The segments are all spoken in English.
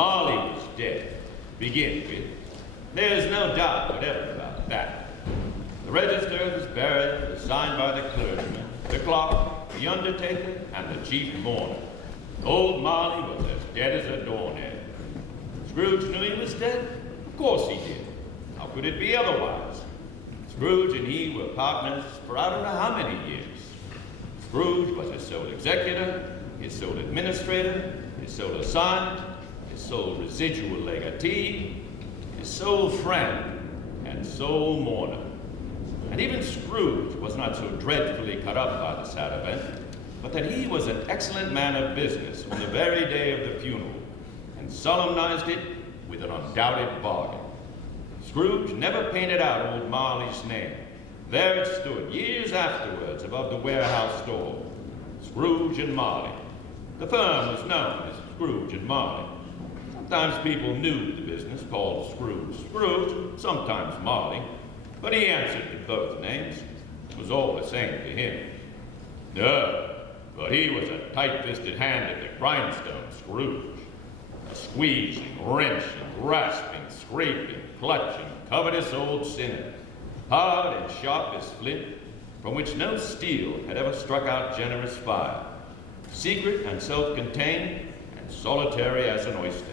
Marley was dead, to begin with. There's no doubt whatever about that. The register was buried, was signed by the clergyman, the clerk, the undertaker, and the chief mourner. Old Marley was as dead as a doornail. Scrooge knew he was dead? Of course he did. How could it be otherwise? Scrooge and he were partners for I don't know how many years. Scrooge was his sole executor, his sole administrator, his sole assigned, his sole residual legatee, his sole friend, and sole mourner. And even Scrooge was not so dreadfully cut up by the sad event, but that he was an excellent man of business on the very day of the funeral, and solemnized it with an undoubted bargain. Scrooge never painted out old Marley's name. There it stood, years afterwards, above the warehouse door. Scrooge and Marley. The firm was known as Scrooge and Marley. Sometimes people knew the business, called Scrooge, sometimes Marley, but he answered to both names. It was all the same to him. No, but he was a tight-fisted hand at the grindstone, Scrooge. A squeezing, wrenching, grasping, scraping, clutching, covetous old sinner, hard and sharp as flint, from which no steel had ever struck out generous fire, secret and self-contained, and solitary as an oyster.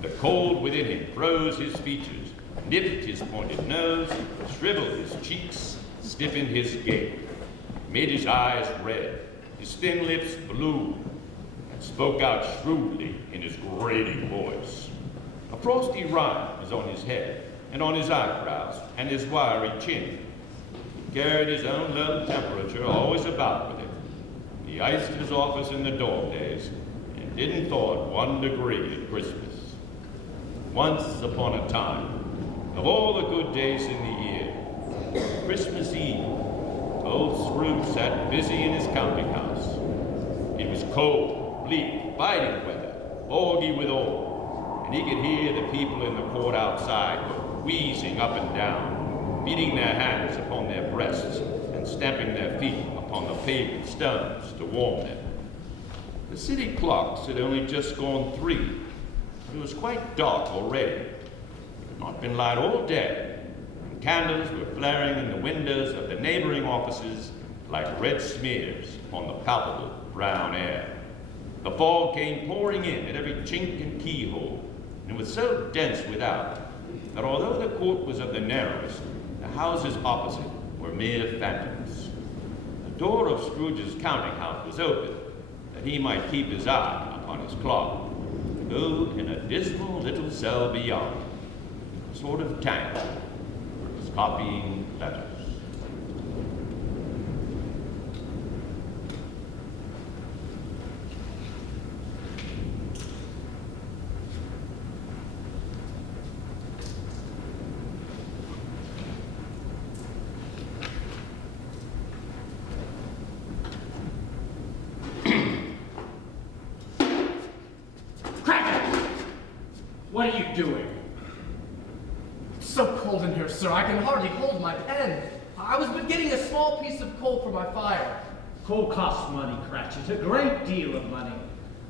The cold within him froze his features, nipped his pointed nose, shriveled his cheeks, stiffened his gait, made his eyes red, his thin lips blue, and spoke out shrewdly in his grating voice. A frosty rime was on his head, and on his eyebrows, and his wiry chin. He carried his own low temperature always about with him. He iced his office in the dog days, and didn't thaw it 1 degree at Christmas. Once upon a time, of all the good days in the year, Christmas Eve, old Scrooge sat busy in his counting house. It was cold, bleak, biting weather, foggy withal, and he could hear the people in the court outside wheezing up and down, beating their hands upon their breasts and stamping their feet upon the paving stones to warm them. The city clocks had only just gone 3. It was quite dark already. It had not been light all day, and candles were flaring in the windows of the neighboring offices like red smears upon the palpable brown air. The fog came pouring in at every chink and keyhole, and was so dense without that although the court was of the narrowest, the houses opposite were mere phantoms. The door of Scrooge's counting house was open, that he might keep his eye upon his clock, who, in a dismal little cell beyond, a sort of tank, was copying letters. What are you doing? It's so cold in here, sir. I can hardly hold my pen. I was but getting a small piece of coal for my fire. Coal costs money, Cratchit, a great deal of money.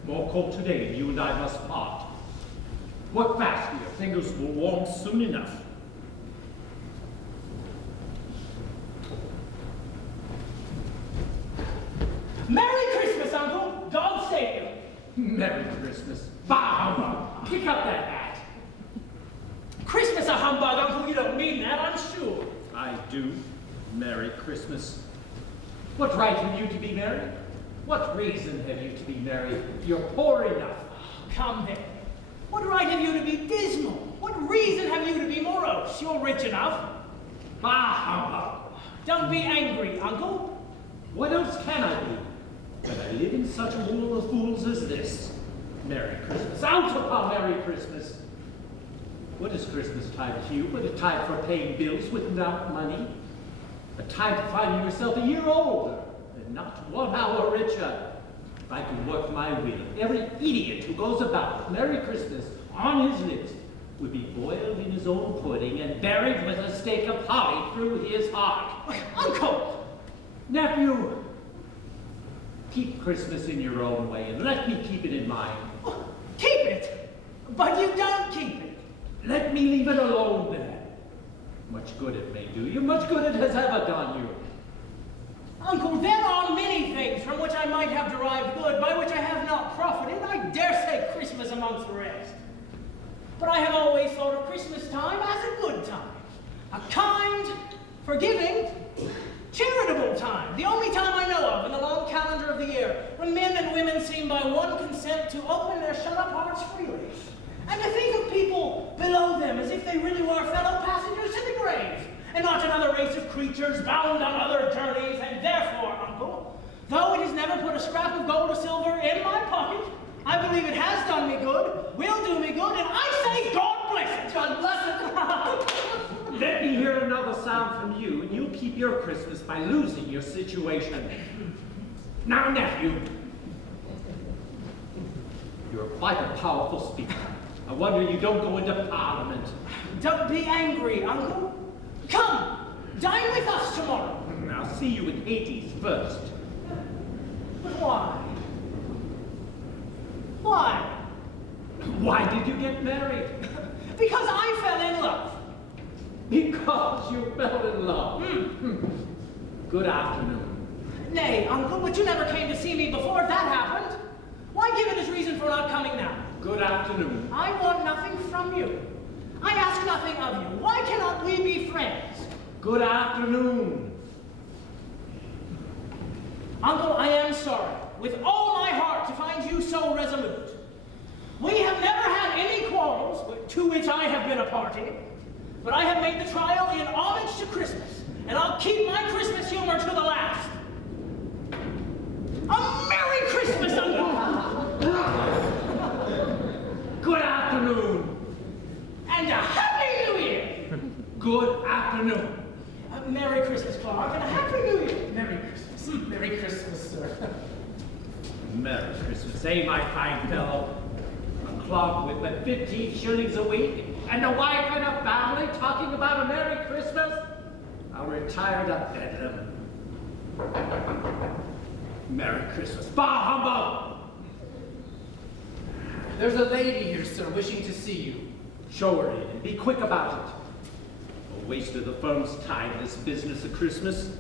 More coal today, and you and I must part. Work fast, your fingers will warm soon enough. Merry Christmas, Uncle! God save you! Merry Christmas. Bah! Pick up that hat. Christmas a humbug, Uncle. You don't mean that, I'm sure. I do. Merry Christmas. What right have you to be merry? What reason have you to be merry? You're poor enough. Come then. What right have you to be dismal? What reason have you to be morose? You're rich enough. Bah! Don't be angry, Uncle. What else can I be? But I live in such a world of fools as this. Merry Christmas. Out upon Merry Christmas. What is Christmas time to you but a time for paying bills without money? A time to finding yourself a year older and not 1 hour richer. If I could work my will, every idiot who goes about with Merry Christmas on his lips would be boiled in his own pudding and buried with a stake of holly through his heart. Uncle! Nephew, keep Christmas in your own way and let me keep it in mine. Keep it? But you don't keep it. Let me leave it alone then. Much good it may do you, much good it has ever done you. Uncle, there are many things from which I might have derived good, by which I have not profited. I dare say Christmas amongst the rest. But I have always thought of Christmas time as a good time. A kind, forgiving, charitable time. The only time I know of in the long calendar of the year when men and women seem by one consent to open their shut-up hearts freely. And to think of people below them as if they really were fellow passengers to the grave, and not another race of creatures bound on other journeys, and therefore, Uncle, though it has never put a scrap of gold or silver in my pocket, I believe it has done me good, will do me good, and I say God bless it! God bless it! Let me hear another sound from you, and you'll keep your Christmas by losing your situation. Now, nephew, you're quite a powerful speaker. I wonder you don't go into Parliament. Don't be angry, Uncle. Come, dine with us tomorrow. I'll see you in Hades first. But why? Why? Why did you get married? Because I fell in love. Because you fell in love. Good afternoon. Nay, Uncle, but you never came to see me before that happened. Why give it as reason for not coming now? Good afternoon. I want nothing from you. I ask nothing of you. Why cannot we be friends? Good afternoon. Uncle, I am sorry, with all my heart, to find you so resolute. We have never had any quarrels, to which I have been a party, but I have made the trial in homage to Christmas, and I'll keep my Christmas humor to the last. A Merry Christmas, Uncle! Good afternoon. And a Happy New Year! Good afternoon. A Merry Christmas, Clark, and a Happy New Year! Merry Christmas. Merry Christmas, sir. Merry Christmas, eh, my fine fellow? A clock with but 15 shillings a week, and a wife and a family talking about a Merry Christmas? I'll retire to Bedlam. Merry Christmas. Bah humbug! There's a lady here, sir, wishing to see you. Show her in, and be quick about it. A waste of the firm's time, this business of Christmas.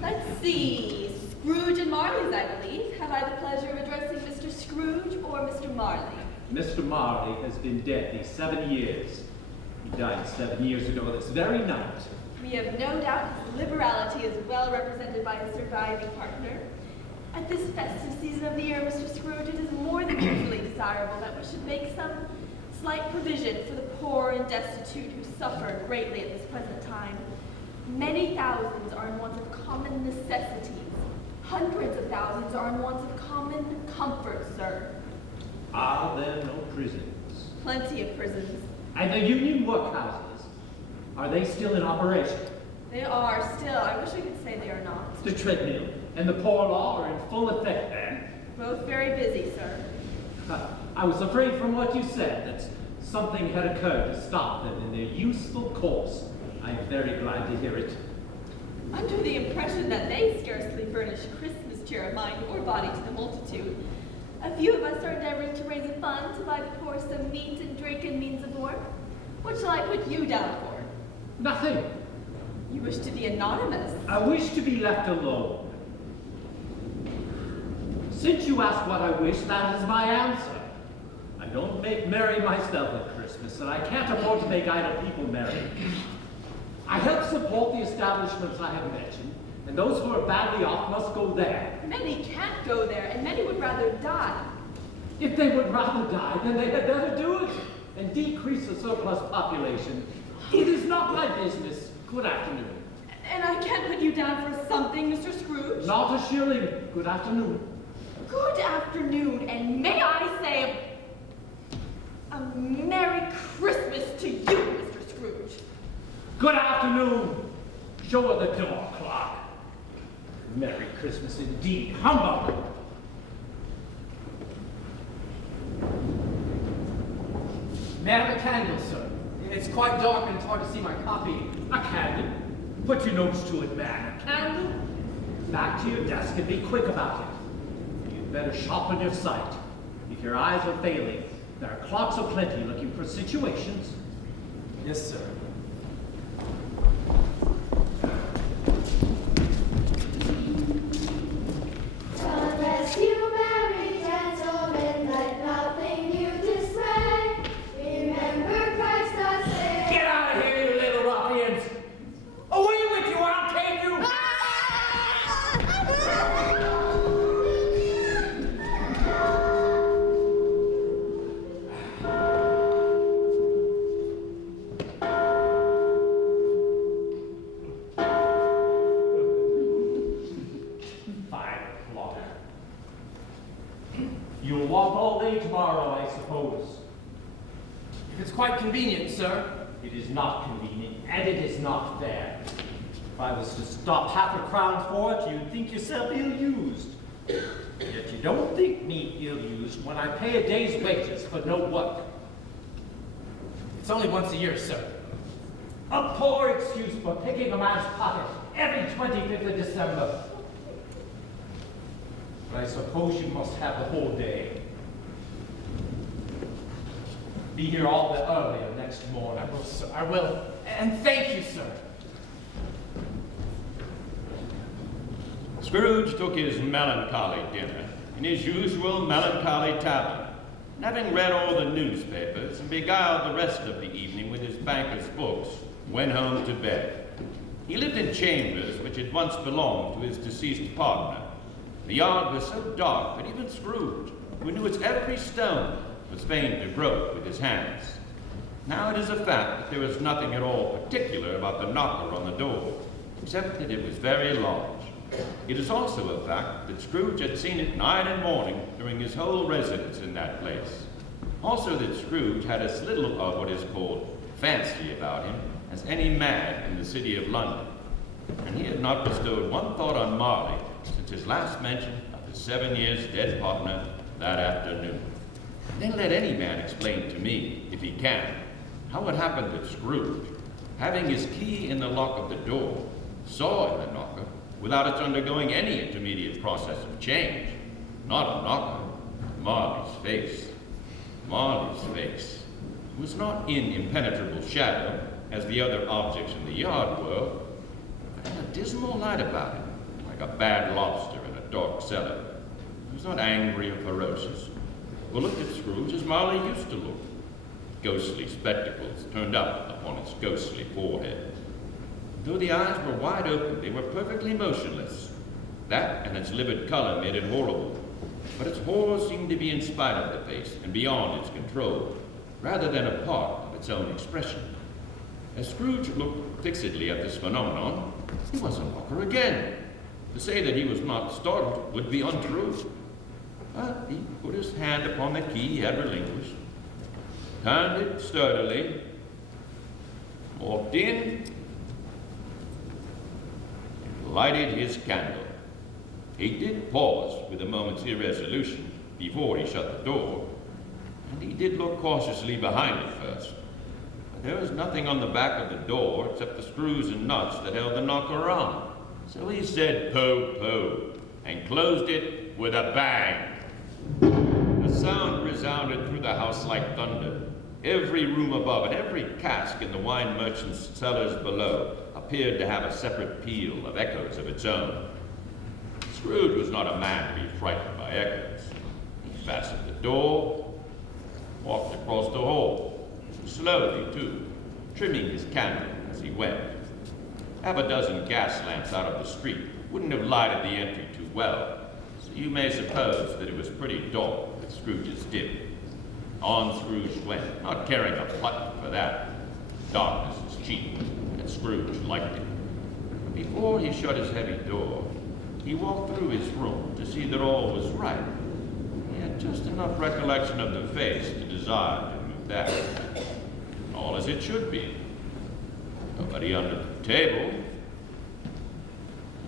Let's see. Scrooge and Marley's, I believe. Have I the pleasure of addressing Mr. Scrooge or Mr. Marley? Mr. Marley has been dead these 7 years. He died 7 years ago this very night. We have no doubt his liberality is well represented by his surviving partner. At this festive season of the year, Mr. Scrooge, it is more than usually desirable that we should make some slight provision for the poor and destitute who suffer greatly at this present time. Many thousands are in want of common necessities. Hundreds of thousands are in want of common comfort, sir. Are there no prisons? Plenty of prisons. And the union workhouses, are they still in operation? They are still. I wish I could say they are not. The treadmill and the poor law are in full effect then? Both very busy, sir. I was afraid from what you said that something had occurred to stop them in their useful course. I am very glad to hear it. Under the impression that they scarcely furnish Christmas cheer of mind or body to the multitude, a few of us are endeavoring to raise a fund to buy the poor some meat and drink and means of warmth. What shall I put you down for? Nothing. You wish to be anonymous. I wish to be left alone. Since you ask what I wish, that is my answer. I don't make merry myself at Christmas, and I can't afford to make idle people merry. I help support the establishments I have mentioned, and those who are badly off must go there. Many can't go there, and many would rather die. If they would rather die, then they had better do it, and decrease the surplus population. It is not my business. Good afternoon. And I can't put you down for something, Mr. Scrooge. Not a shilling. Good afternoon. Good afternoon, and may I say a Merry Christmas to you, Mr. Scrooge. Good afternoon. Show her the door, Clark. Merry Christmas indeed. Humbug. May I have a candle, sir? It's quite dark and it's hard to see my copy. A candle? Put your nose to it, man. A candle? Back to your desk and be quick about it. You'd better sharpen your sight. your eyes are failing, there are clocks aplenty looking for situations. Yes, sir. God rest you, merry gentlemen, let nothing you dismay. Remember Christ our Savior. Get out of here, you little ruffians! Away with you, I'll take you! You'll walk all day tomorrow, I suppose. If it's quite convenient, sir. It is not convenient, and it is not fair. If I was to stop half a crown for it, you'd think yourself ill-used. Yet you don't think me ill-used when I pay a day's wages for no work. It's only once a year, sir. A poor excuse for picking a man's pocket every 25th of December. But I suppose you must have the whole day. Be here all the earlier next morning. I will, sir. I will. And thank you, sir. Scrooge took his melancholy dinner in his usual melancholy tavern, and having read all the newspapers and beguiled the rest of the evening with his banker's books, went home to bed. He lived in chambers which had once belonged to his deceased partner. The yard was so dark that even Scrooge, who knew its every stone, was fain to grope with his hands. Now it is a fact that there was nothing at all particular about the knocker on the door, except that it was very large. It is also a fact that Scrooge had seen it night and morning during his whole residence in that place. Also that Scrooge had as little of what is called fancy about him as any man in the city of London, and he had not bestowed one thought on Marley since his last mention of his 7 years dead partner that afternoon. Then let any man explain to me, if he can, how it happened that Scrooge, having his key in the lock of the door, saw in the knocker, without its undergoing any intermediate process of change, not a knocker, Marley's face. Marley's face was not in impenetrable shadow, as the other objects in the yard were, but had a dismal light about it, like a bad lobster in a dark cellar. It was not angry or ferocious, but looked at Scrooge as Marley used to look, ghostly spectacles turned up upon its ghostly forehead. Though the eyes were wide open, they were perfectly motionless. That and its livid color made it horrible, but its horror seemed to be in spite of the face and beyond its control, rather than a part of its own expression. As Scrooge looked fixedly at this phenomenon, he was a knocker again. To say that he was not startled would be untrue. But he put his hand upon the key he had relinquished, turned it sturdily, walked in, and lighted his candle. He did pause with a moment's irresolution before he shut the door, and he did look cautiously behind it first. But there was nothing on the back of the door except the screws and nuts that held the knocker on. So he said, "Po, po," and closed it with a bang. The sound resounded through the house like thunder. Every room above and every cask in the wine merchant's cellars below appeared to have a separate peal of echoes of its own. Scrooge was not a man to be frightened by echoes. He fastened the door, walked across the hall, slowly too, trimming his candle as he went. Half a dozen gas lamps out of the street wouldn't have lighted the entry too well, so you may suppose that it was pretty dark with Scrooge's dip. On Scrooge went, not caring a button for that. Darkness is cheap, and Scrooge liked it. But before he shut his heavy door, he walked through his room to see that all was right. He had just enough recollection of the face to desire to move that. All as it should be. Nobody under the table.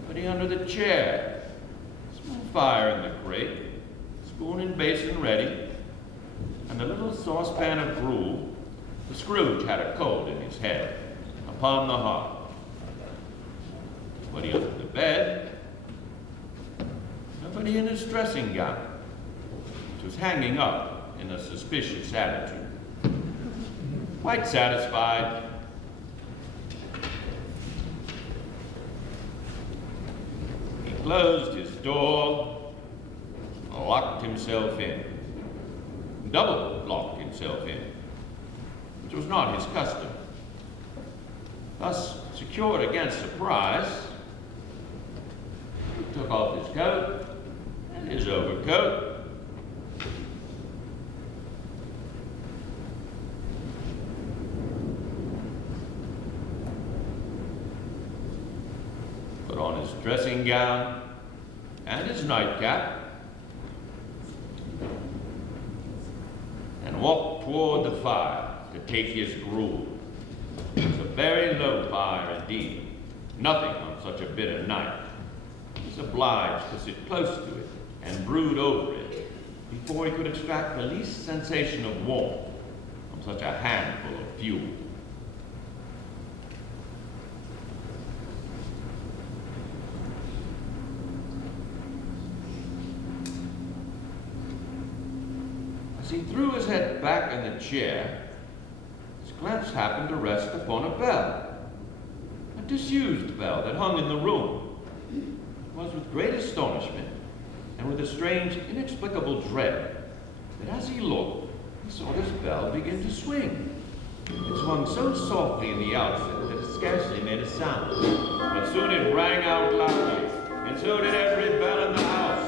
Nobody under the chair. Small fire in the grate. Spoon and basin ready. And the little saucepan of gruel. The Scrooge had a cold in his head. Upon the hearth. Nobody under the bed. Nobody in his dressing gown. To was hanging up in a suspicious attitude. Quite satisfied, he closed his door, locked himself in, double locked himself in, which was not his custom. Thus, secured against surprise, he took off his coat and his overcoat, put on his dressing gown and his nightcap, and walked toward the fire to take his gruel. It was a very low fire indeed, nothing on such a bitter night. He was obliged to sit close to it and brood over it before he could extract the least sensation of warmth from such a handful of fuel. As he threw his head back in the chair, his glance happened to rest upon a bell, a disused bell that hung in the room. It was with great astonishment and with a strange, inexplicable dread that as he looked, he saw this bell begin to swing. It swung so softly in the outset that it scarcely made a sound, but soon it rang out loudly, and so did every bell in the house.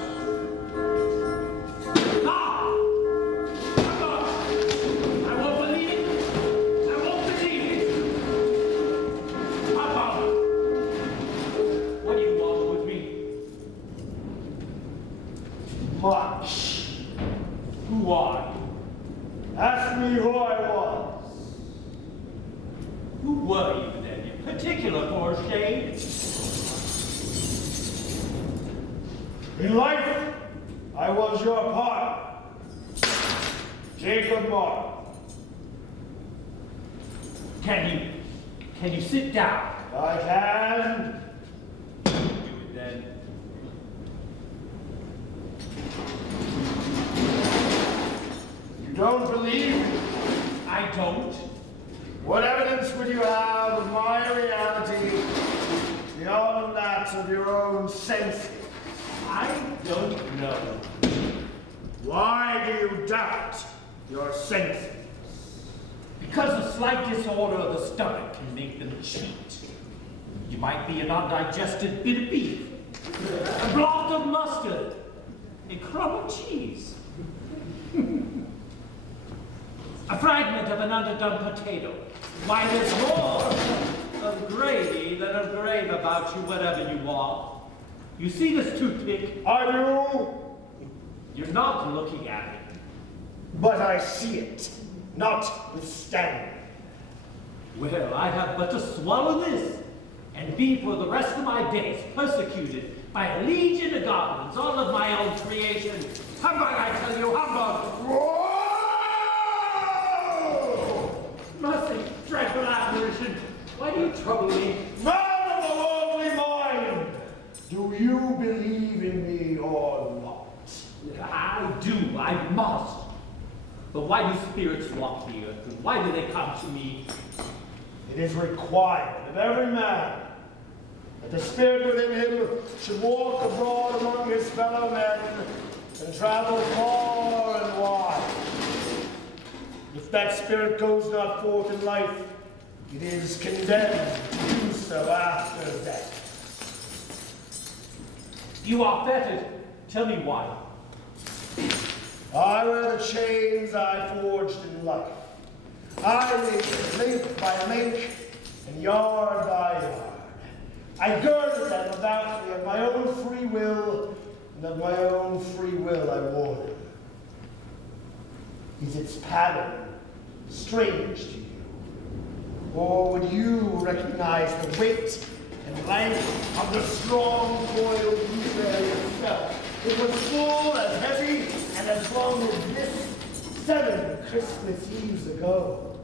Much. Who are you? Ask me who I was. Who were you then, in particular, for a shade? In life, I was your partner, Jacob Martin. Can you sit down? I can. Do it then. You don't believe? I don't. What evidence would you have of my reality beyond that of your own senses? I don't know. Why do you doubt your senses? Because a slight disorder of the stomach can make them cheat. You might be an undigested bit of beef, a block of mustard, a crumb of cheese, a fragment of an underdone potato. Why, there's more of gravy than of grave about you, whatever you are. You see this toothpick? I do, You're not looking at it. but I see it, notwithstanding. Well, I have but to swallow this and be for the rest of my days persecuted by a legion of goblins, all of my own creation. Humbug, I tell you, humbug! Whoa! Mercy, dreadful apparition, why do you trouble me? Man of the lonely mind, do you believe in me or not? I do, I must. But why do spirits walk the earth, and why do they come to me? It is required of every man that the spirit within him should walk abroad among his fellow men and travel far and wide. If that spirit goes not forth in life, it is condemned to do so after death. You are fettered. Tell me why. I wear the chains I forged in life. I labor link by link and yard by yard. I girded them about me of my own free will, and of my own free will I wore them. Is its pattern strange to you? Or would you recognize the weight and length of the strong coil you bear yourself? It was full, as heavy, and as long as this 7 Christmas Eves ago.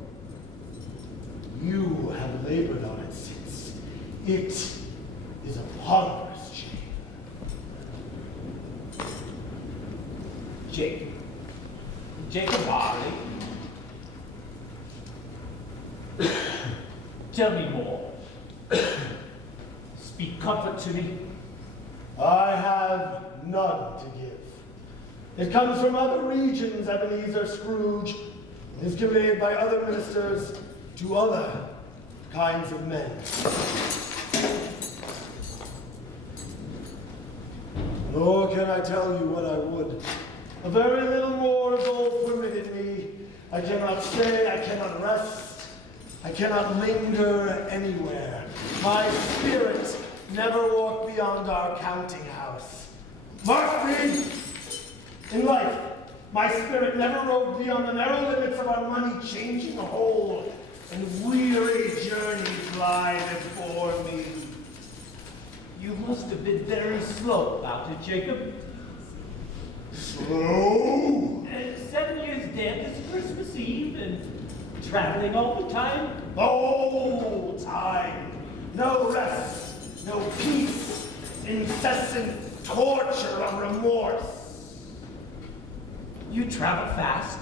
You have labored on it since. It is a ponderous chain. Jacob, Jacob Marley. Tell me more. Speak comfort to me. I have none to give. It comes from other regions, Ebenezer Scrooge. It is conveyed by other ministers to other kinds of men. Nor can I tell you what I would. A very little more is all permitted me. I cannot stay, I cannot rest, I cannot linger anywhere. My spirit never walked beyond our counting house. Mark me! In life, my spirit never roved beyond the narrow limits of our money-changing hole, and weary journeys lie before me. You must have been very slow about it, Jacob. Slow? 7 years dead this Christmas Eve and traveling all the time. The whole time. No rest, no peace, incessant torture of remorse. You travel fast.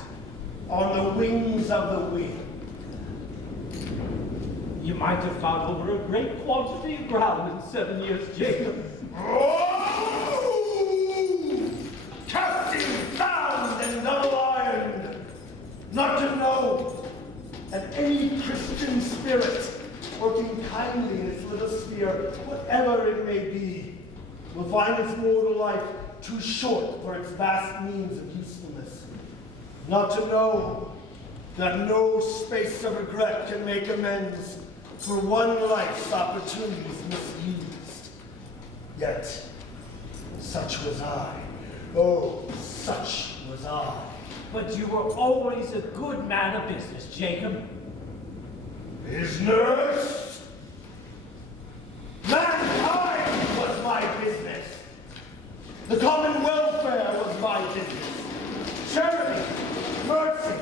On the wings of the wind. You might have found over a great quantity of ground in 7 years, Jacob. Oh! Captain found and double ironed. Not to know that any Christian spirit working kindly in its little sphere, whatever it may be, will find its mortal life too short for its vast means of usefulness. Not to know that no space of regret can make amends for one life's opportunities misused. Yet, such was I. Oh, such was I. But you were always a good man of business, Jacob. Business? Mankind was my business. The common welfare was my business. Charity, mercy,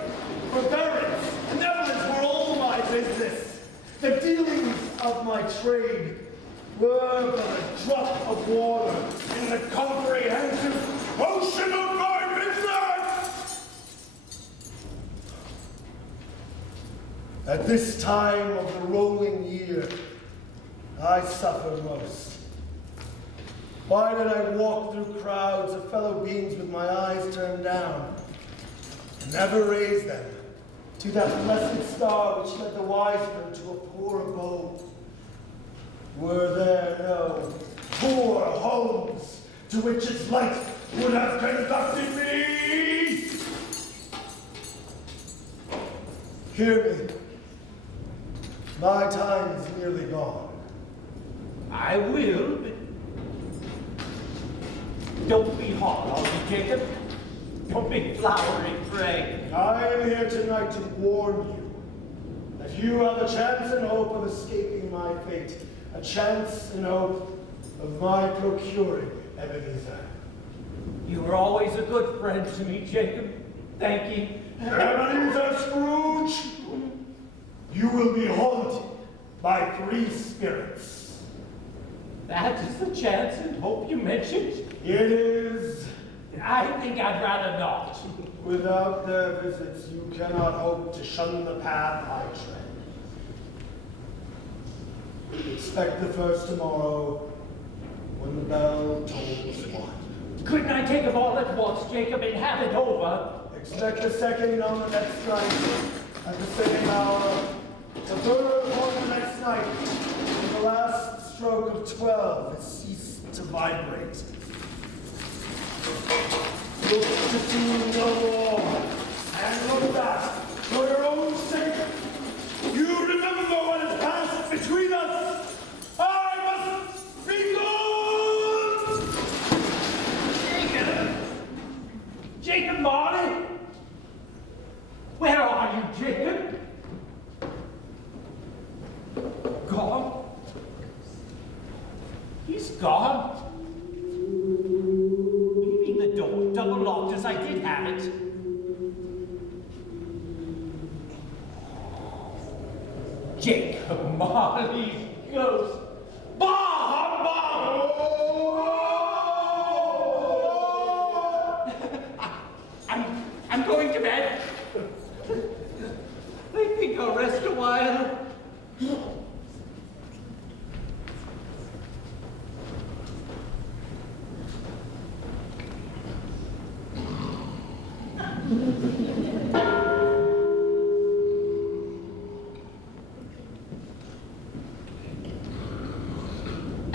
forbearance, benevolence were all my business. The dealings of my trade were but a drop of water in the comprehensive ocean of my business. At this time of the rolling year, I suffer most. Why did I walk through crowds of fellow beings with my eyes turned down, and never raise them to that blessed star which led the wise men to a poor abode? Were there no poor homes to which its light would have conducted me? Hear me. My time is nearly gone. I will, but don't be hard on me, Jacob. Don't be flowery, pray. I am here tonight to warn you that you have a chance and hope of escaping my fate, a chance and hope of my procuring Ebenezer. You were always a good friend to me, Jacob. Thank you. Ebenezer Scrooge, you will be haunted by 3 spirits. That is the chance and hope you mentioned. It is. I think I'd rather not. Without their visits, you cannot hope to shun the path I tread. Expect the first tomorrow when the bell tolls 1. Couldn't I take them all at once, Jacob, and have it over? Expect the second on the next night at the same hour. The third on the next night. And the last stroke of 12 has ceased to vibrate. Look to see no more, and look back for your own sake. You remember what has passed between us. I must be gone. Jacob Marley? Where are you, Jacob? Gone? He's gone. Leaving the door double locked as I did have it. Jacob Marley's ghost. Bah! I'm going to bed.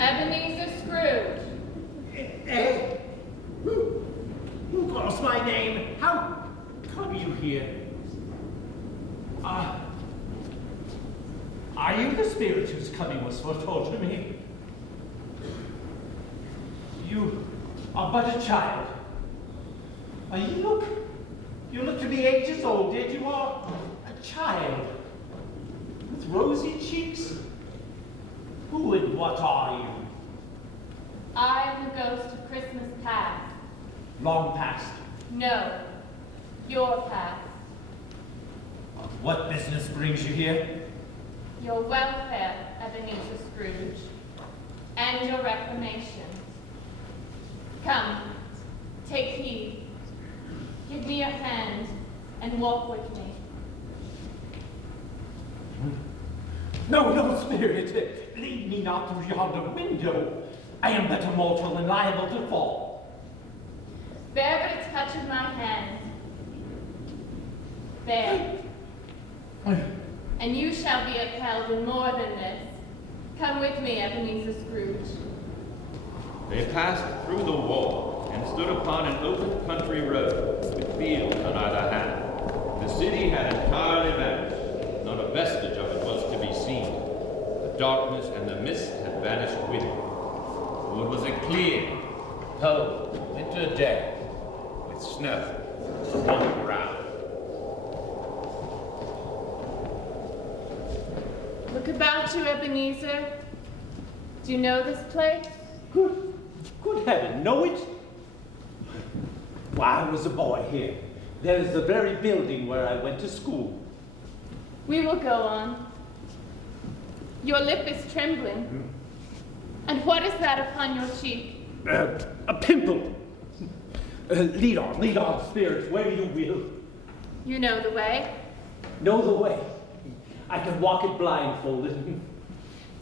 Ebenezer Scrooge. Who calls my name? How come you here? Are you the spirit whose coming was foretold to me? You are but a child. You look to be 8 years old, yet you are a child. With rosy cheeks? Who and what are you? I am the ghost of Christmas past. Long past. No, your past. What business brings you here? Your welfare, Ebenezer Scrooge, and your reclamation. Come, take heed. Give me your hand and walk with me. No, spirit, lead me not through yonder window. I am but a mortal and liable to fall. Bear but a touch of my hand. There. And you shall be upheld in more than this. Come with me, Ebenezer Scrooge. They passed through the wall and stood upon an open country road with fields on either hand. The city had entirely vanished. Not a vestige of it was to be seen. The darkness and the mist had vanished with it. For it was a clear, cold winter day with snow upon the ground. Look about you, Ebenezer. Do you know this place? Good heaven, know it? Why, I was a boy here. There is the very building where I went to school. We will go on. Your lip is trembling. And what is that upon your cheek? A pimple. Lead on, spirits, where you will. You know the way. Know the way. I can walk it blindfolded.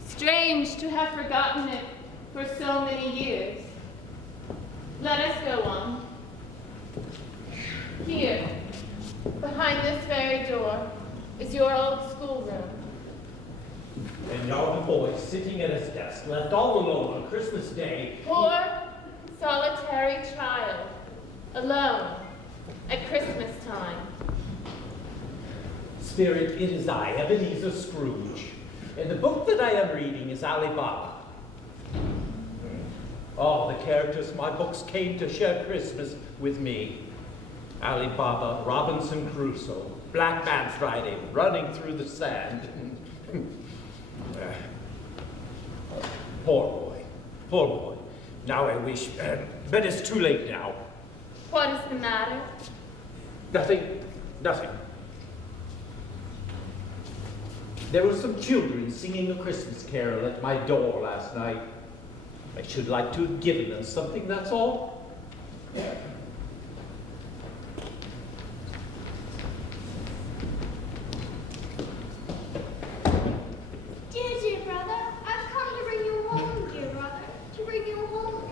Strange to have forgotten it for so many years. Let us go on. Here, behind this very door, is your old schoolroom. And yonder boy sitting at his desk, left all alone on Christmas Day. Poor, solitary child, alone, at Christmas time. Spirit, it is I, Ebenezer Scrooge. And the book that I am reading is Ali Baba. All the characters my books came to share Christmas with me. Ali Baba, Robinson Crusoe, Black Man Friday, running through the sand. Poor boy. Now I wish, but it's too late now. What is the matter? Nothing. There were some children singing a Christmas carol at my door last night. I should like to have given them something, that's all. Dear brother, I've come to bring you home, dear brother. To bring you home.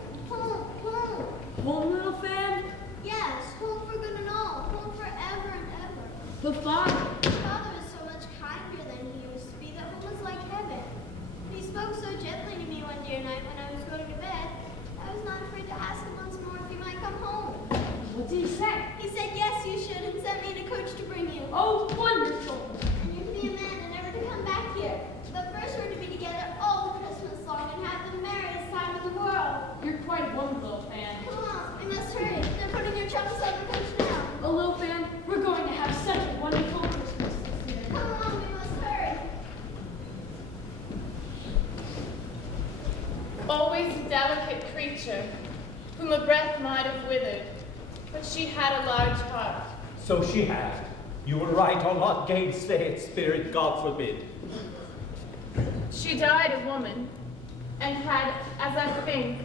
Home, little fan? Yes, home for good and all. Home forever and ever. But Father, Father is so much kinder than he used to be that home was like heaven. He spoke so gently to me one dear night when I was going to bed. I was not afraid to ask him once more if he might come home. what did he say? He said yes, you should, and sent me in a coach to bring you. Oh, wonderful. And you're to be a man and never to come back here. But first we're to be together all the Christmas long and have the merriest time in the world. You're quite a woman, little fan. Come on, we must hurry. They're putting your trunks on the coach now. Oh, little fan, we're going to have such a wonderful Christmas this year. Come on, we must hurry. Always a delicate creature, whom a breath might have withered, but she had a large heart. So she had. You were right, I'll not gainsay it, Spirit, God forbid. She died a woman, and had, as I think,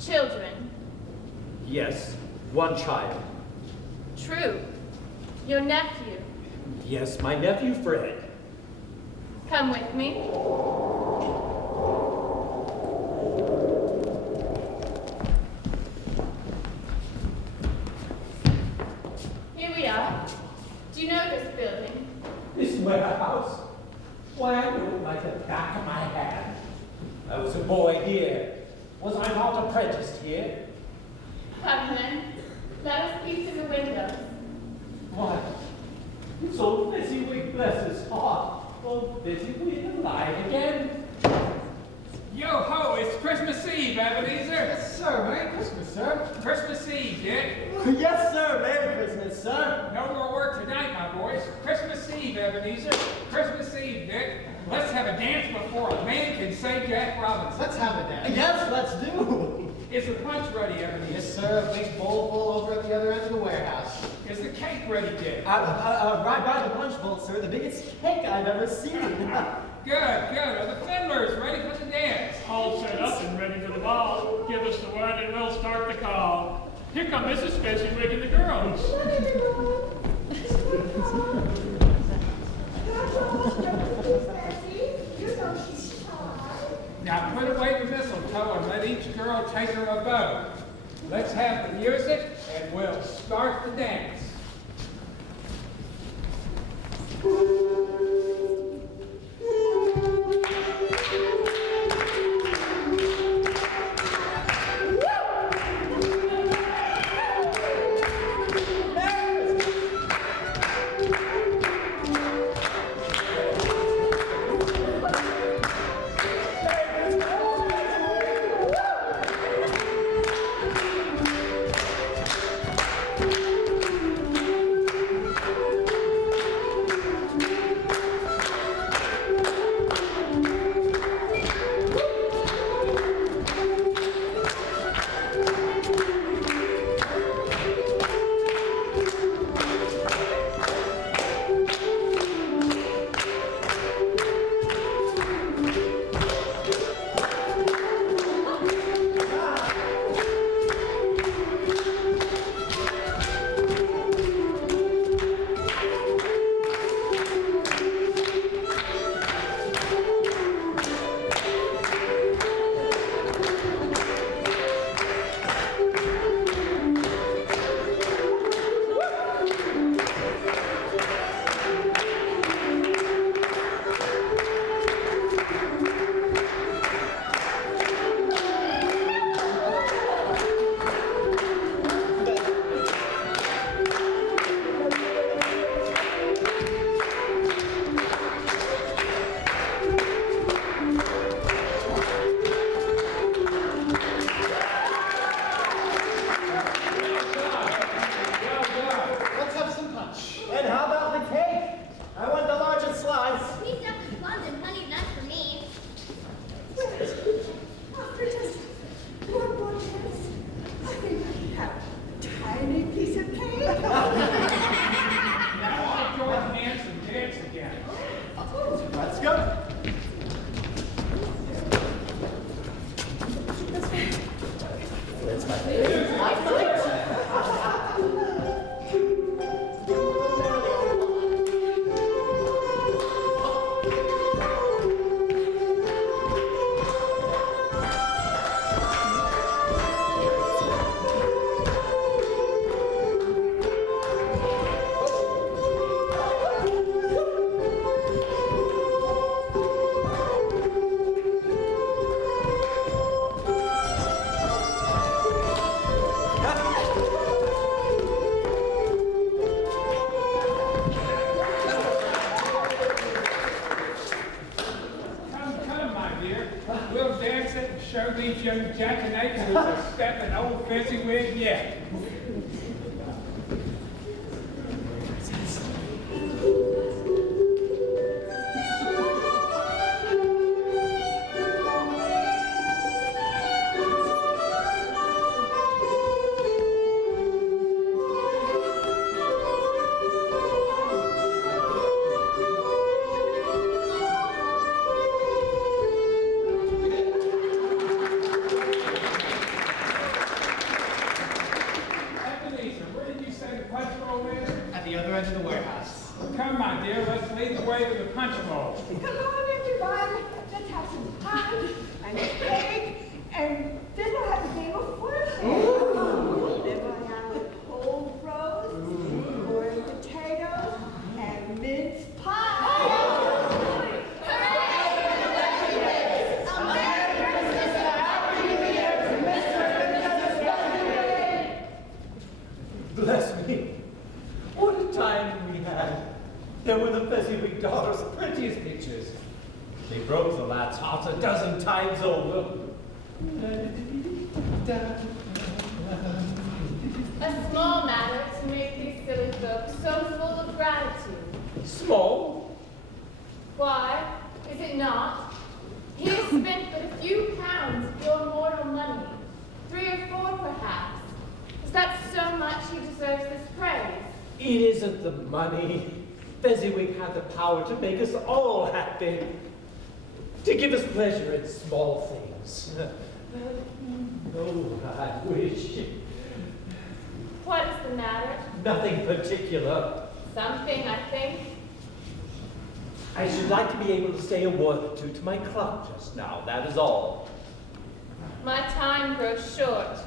children. Yes, one child. True. Your nephew. Yes, my nephew Fred. Come with me. Here we are. Do you know this building? This warehouse? Why, I know it like the back of my hand. I was a boy here. Was I not apprenticed here? Come then, let us peep to the windows. Why, it's old Fezziwig, bless his heart. Old Fezziwig alive again. Yo-ho, it's Christmas Eve, Ebenezer. Yes, sir. Merry Christmas, sir. Christmas Eve, Dick. Yes, sir. Merry Christmas, sir. No more work tonight, my boys. Christmas Eve, Ebenezer. Christmas Eve, Dick. Let's have a dance before a man can say Jack Robinson. Let's have a dance. Yes, let's do. Is the punch ready, Ebenezer? Yes, sir. A big bowl full over at the other end of the warehouse. Is the cake ready, Dick? Right by the punch bowl, sir. The biggest cake I've ever seen. Good. Are the fiddlers ready for the dance? All set up and ready for the ball. Give us the word and we'll start the call. Here come Mrs. Fezziwig and the girls. Now put away the mistletoe and let each girl take her a bow. Let's have the music and we'll start the dance. Show these young jackanapes who's a stepping old Fezziwig yet. Come, my dear, let's lead the way to the punch bowl. Come on, everyone. Let's have some punch and cake, and then we'll have a game of fortune. Then we'll have cold roast, boiled potatoes, and mince pie. Merry A small matter to make these silly folks so full of gratitude. Small? Why, is it not? He has spent but a few pounds of your mortal money, 3 or 4 perhaps. Is that so much he deserves this praise? It isn't the money. Fezziwig had the power to make us all happy, to give us pleasure in small things. Oh, I wish. What is the matter? Nothing particular. Something, I think. I should like to be able to say a word or two to my club just now, that is all. My time grows short.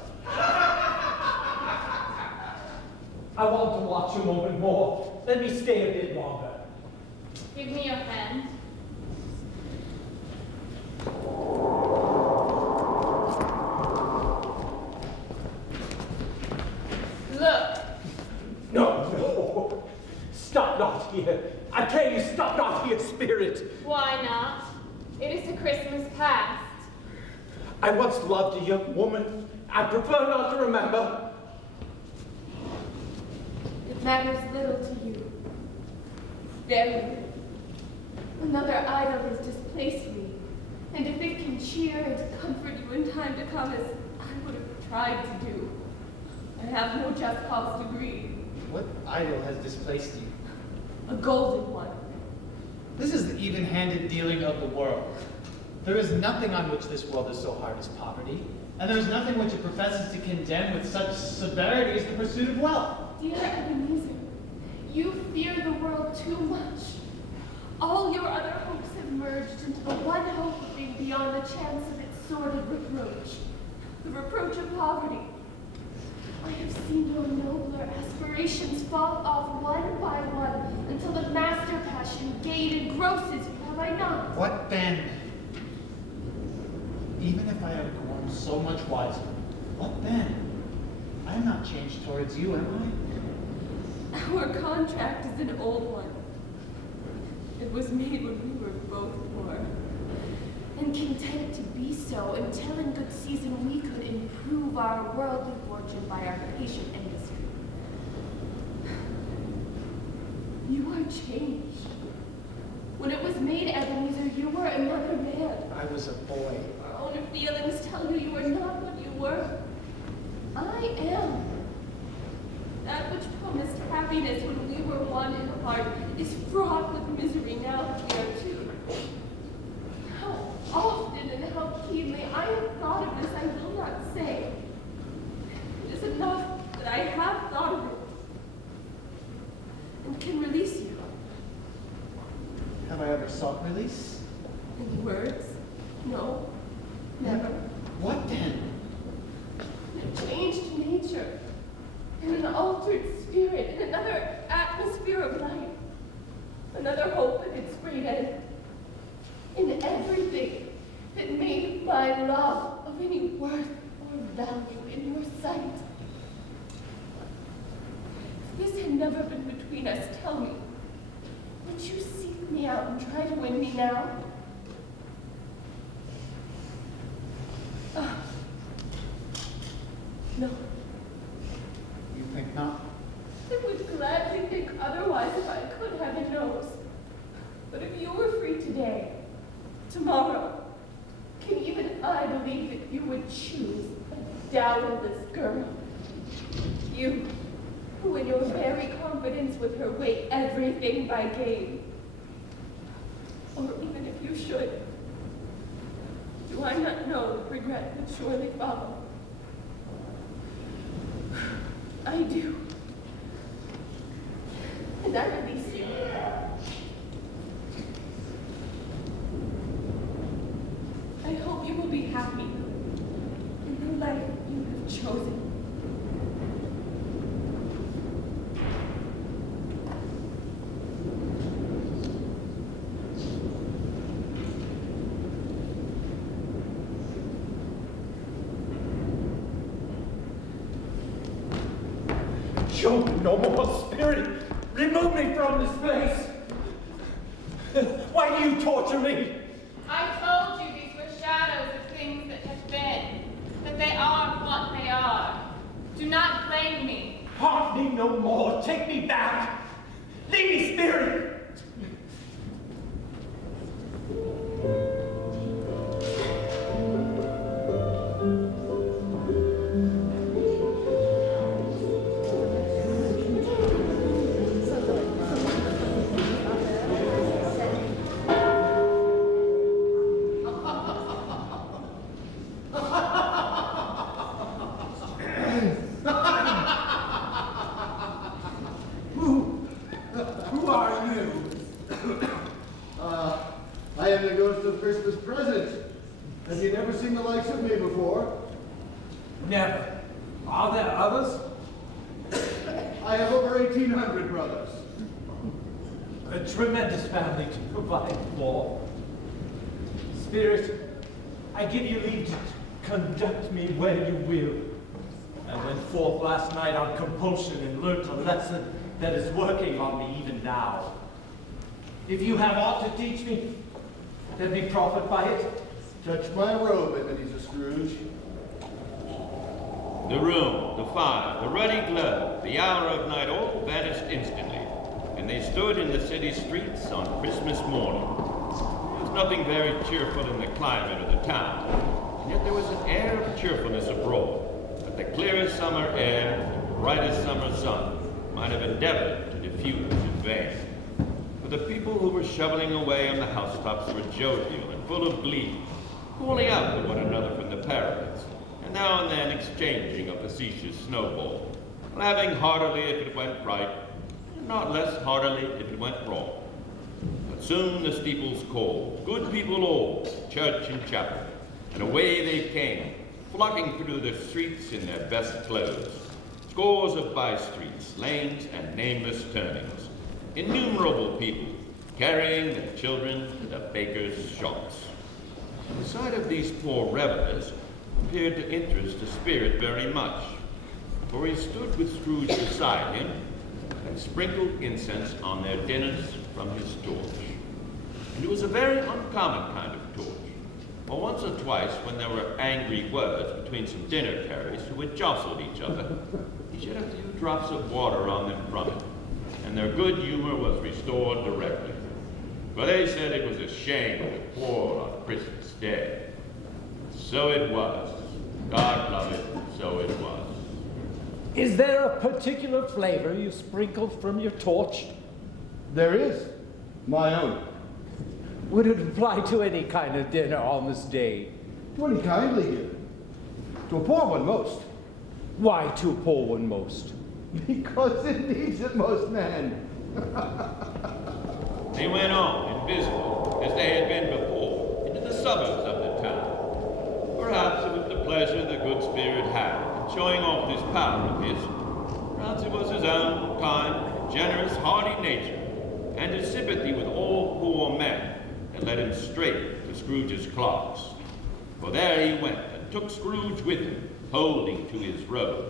I want to watch a moment more. Let me stay a bit longer. Give me your hand. Look. No. Stop not here. I pray you, stop not here, spirit. Why not? It is a Christmas past. I once loved a young woman. I prefer not to remember. It matters little to you. Very little. Another idol has displaced me, and if it can cheer and comfort you in time to come as I would have tried to do, I have no just cause to grieve. What idol has displaced you? A golden one. This is the even-handed dealing of the world. There is nothing on which this world is so hard as poverty, and there is nothing which it professes to condemn with such severity as the pursuit of wealth. Dear Ebenezer, you fear the world too much. All your other hopes have merged into the one hope of being beyond the chance of its sordid reproach. The reproach of poverty. I have seen your nobler aspirations fall off one by one until the master passion gain engrosses you, have I not? What then? Even if I have grown so much wiser, what then? I am not changed towards you, am Our contract is an old one. It was made when we were both poor, and content to be so until in good season we could improve our worldly fortune by our patient industry. You are changed. When it was made, Ebenezer, you were another man. I? I was a boy. Our own feelings tell you you are not what you were. I am. That which promised happiness when we were one in heart is fraught with misery now that we are two. How often and how keenly I have thought of this, I will not say. It is enough that I have thought of it and can release you. Have I ever sought release? In words? No, never. What then? A changed nature, and an altered spirit, and another atmosphere of life, another hope at its great end, in everything that made my love of any worth or value in your sight. If this had never been between us, tell me, would you seek me out and try to win me now? No. You think not? I would gladly think otherwise if I could, heaven knows. But if you were free today, tomorrow, can even I believe that you would choose a dowerless girl? You, who in your very confidence with her weigh everything by gain. Or even if you should, do I not know that regret would surely follow? I do. And I release you. I hope you will be happy in the life you have chosen. You no more spirit! Remove me from this place! Why do you torture me? I told you these were shadows of things that no more. Take me back. Leave me, spirit. I am the ghost of Christmas present. Have you never seen the likes of me before? Never. Are there others? I have over 1,800 brothers. A tremendous family to provide for. Spirit, I give you leave to conduct me where you will. I went forth last night on compulsion and learnt a lesson that is working on me even now. If you have aught to teach me, let me profit by it. Touch my robe, Ebenezer Scrooge. The room, the fire, the ruddy glow, the hour of night all vanished instantly, and they stood in the city streets on Christmas morning. There was nothing very cheerful in the climate of the town, and yet there was an air of cheerfulness abroad that the clearest summer air and brightest summer sun might have endeavored to diffuse in vain. For the people who were shoveling away on the housetops were jovial and full of glee, calling out to one another from the parapets, and now and then exchanging a facetious snowball, laughing heartily if it went right, and not less heartily if it went wrong. But soon the steeples called, good people all, church and chapel, and away they came, flocking through the streets in their best clothes, scores of by-streets, lanes, and nameless turnings, innumerable people carrying their children to the baker's shops. The sight of these poor revelers appeared to interest the spirit very much, for he stood with Scrooge beside him and sprinkled incense on their dinners from his torch. And it was a very uncommon kind of torch, for once or twice when there were angry words between some dinner carriers who had jostled each other, he shed a few drops of water on them from it, and their good humor was restored directly. For they said it was a shame to quarrel on Christmas Day. So it was. God love it, so it was. Is there a particular flavor you sprinkled from your torch? There is. My own. Would it apply to any kind of dinner on this day? To any kindly gift. To a poor one most. Why to a poor one most? Because it needs it most, man. They went on, invisible, as they had been before, into the suburbs of the town. Perhaps it was the pleasure the good spirit had in showing off this power of his. Perhaps it was his own kind, generous, hearty nature, and his sympathy with all poor men that led him straight to Scrooge's clerks. For there he went, and took Scrooge with him, holding to his robe.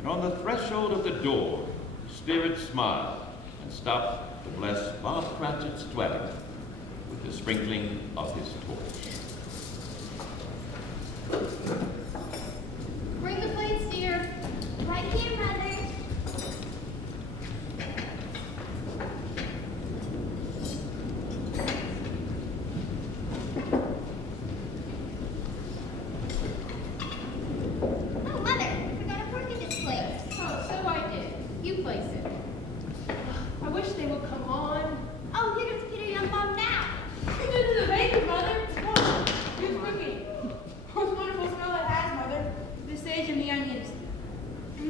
And on the threshold of the door, the spirit smiled and stopped to bless Bob Cratchit's dwelling with the sprinkling of his torch. Bring the plates, dear. Right here, Mother. Oh, Mother, I forgot a fork in this plate. Oh, so I did. You place it. I wish they would come on. Oh, here comes Peter Young Mom now. Go to the baker, Mother. Come on. Here's cooking. What wonderful smell it has, Mother. The sage and the onions.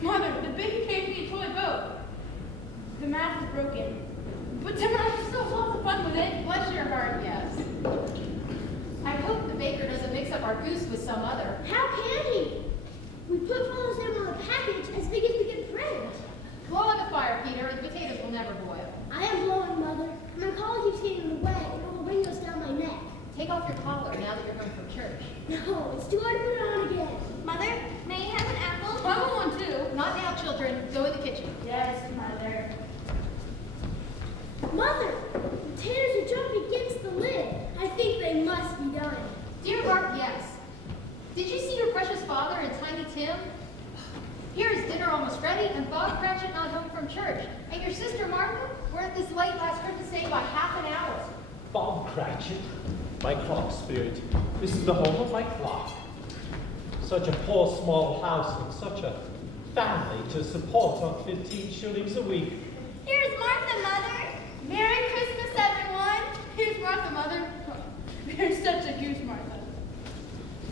Mother, the baker gave me a toy boat. The mat is broken. But tomorrow is still lots of fun with it. Bless your heart, yes. I hope the baker doesn't mix up our goose with some other. How can he? We put Father's name on a package as big as we can print. Blow on the fire, Peter. The potatoes will never boil. I am blowing, Mother. My collar keeps getting in the way, and it will wring goes down my neck. Take off your collar now that you're home from church. No, it's too hard to put it on again. Mother, may I have an apple? I want one too. Not now, children. Go in the kitchen. Yes, Mother. Mother, the taters are jumping against the lid. I think they must be done. Dear Mark, yes. Did you see your precious father and Tiny Tim? Here is dinner almost ready and Bob Cratchit not home from church. And your sister Martha weren't this late last Christmas Day by half an hour. Bob Cratchit, my clock spirit. This is the home of my clock. Such a poor small house and such a family to support on 15 shillings a week. Here's Martha, Mother. Merry Christmas, everyone. Here's Martha, Mother. You're such a goose, Martha.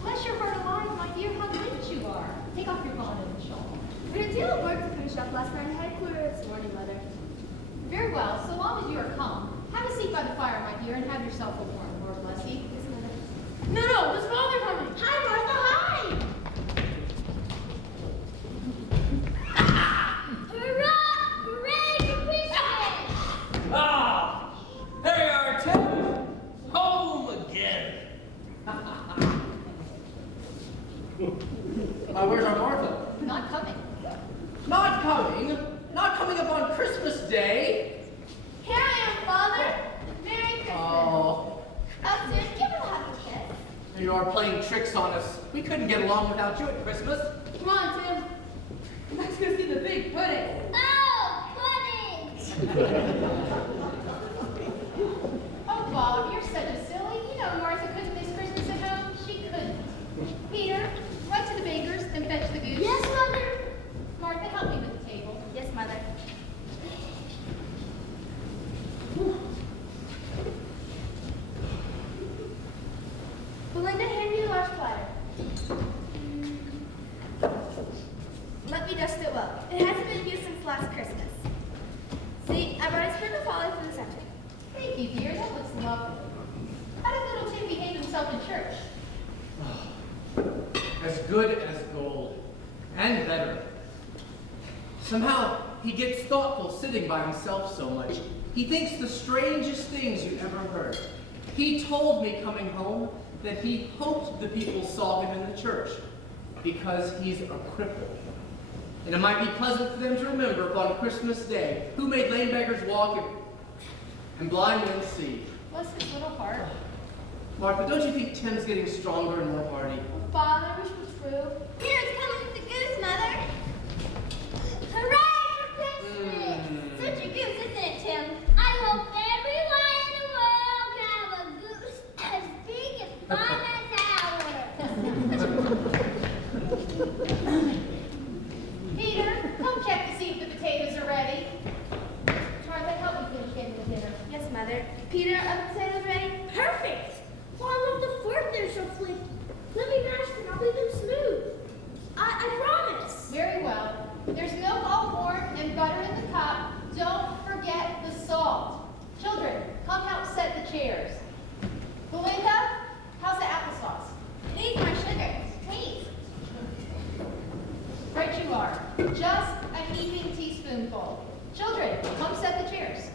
Bless your heart alive, my dear, how late you are. Take off your bonnet and shawl. We had a deal of work to finish up last night. I had quarter this morning, Mother. Very well, so long as you are calm. Have a seat by the fire, my dear, and have yourself a warm. Lord bless you. Yes, Mother. No, was Father coming? Hi, Martha, hi. Hurrah! Hooray for Christmas! Ah! There you are, Tim! Home again! Where's our Martha? Not coming. Not coming? Not coming upon Christmas Day? Here I am, Father. Merry Christmas. Oh, Tim, give her a happy kiss. you are playing tricks on us. We couldn't get along without you at Christmas. Come on, Tim. Let's go see the big pudding. Oh, pudding! Oh, Bob, you're such a silly. You know Martha couldn't miss Christmas at home. She couldn't. Peter, run to the baker's and fetch the goose. Yes, Mother. Martha, help me with the table. Yes, Mother. Belinda, hand me the large platter. Let me dust it well. It hasn't been used since last Christmas. See, I've already spread the folly through the center. Thank you, dear. That looks lovely. How did little Tim behave himself in church? As good as gold. And better. Somehow, he gets thoughtful sitting by himself so much. He thinks the strangest things you ever heard. He told me coming home that he hoped the people saw him in the church because he's a cripple. And it might be pleasant for them to remember upon Christmas Day who made lame beggars walk and blind men see. Bless his little heart. Martha, don't you think Tim's getting stronger and more hardy? Father, I wish it was true. Here's coming with the goose, Mother. Hooray for Christmas! Such a goose, isn't it, Tim? I hope everyone in the world can have a goose as big and fine as ours. Peter, come check to see if the potatoes are ready. Martha, help me finish getting the dinner. Yes, Mother. Peter, are the potatoes ready? Perfect! Well, I love the fork they're so flippy. Let me mash them, I'll leave them smooth. I promise. Very well. There's milk all poured and butter in the cup. Don't forget the salt. Children, come help set the chairs. Belinda, how's the applesauce? It needs more sugar. Please. Right you are. Just a heaping teaspoonful. Children, come set the chairs.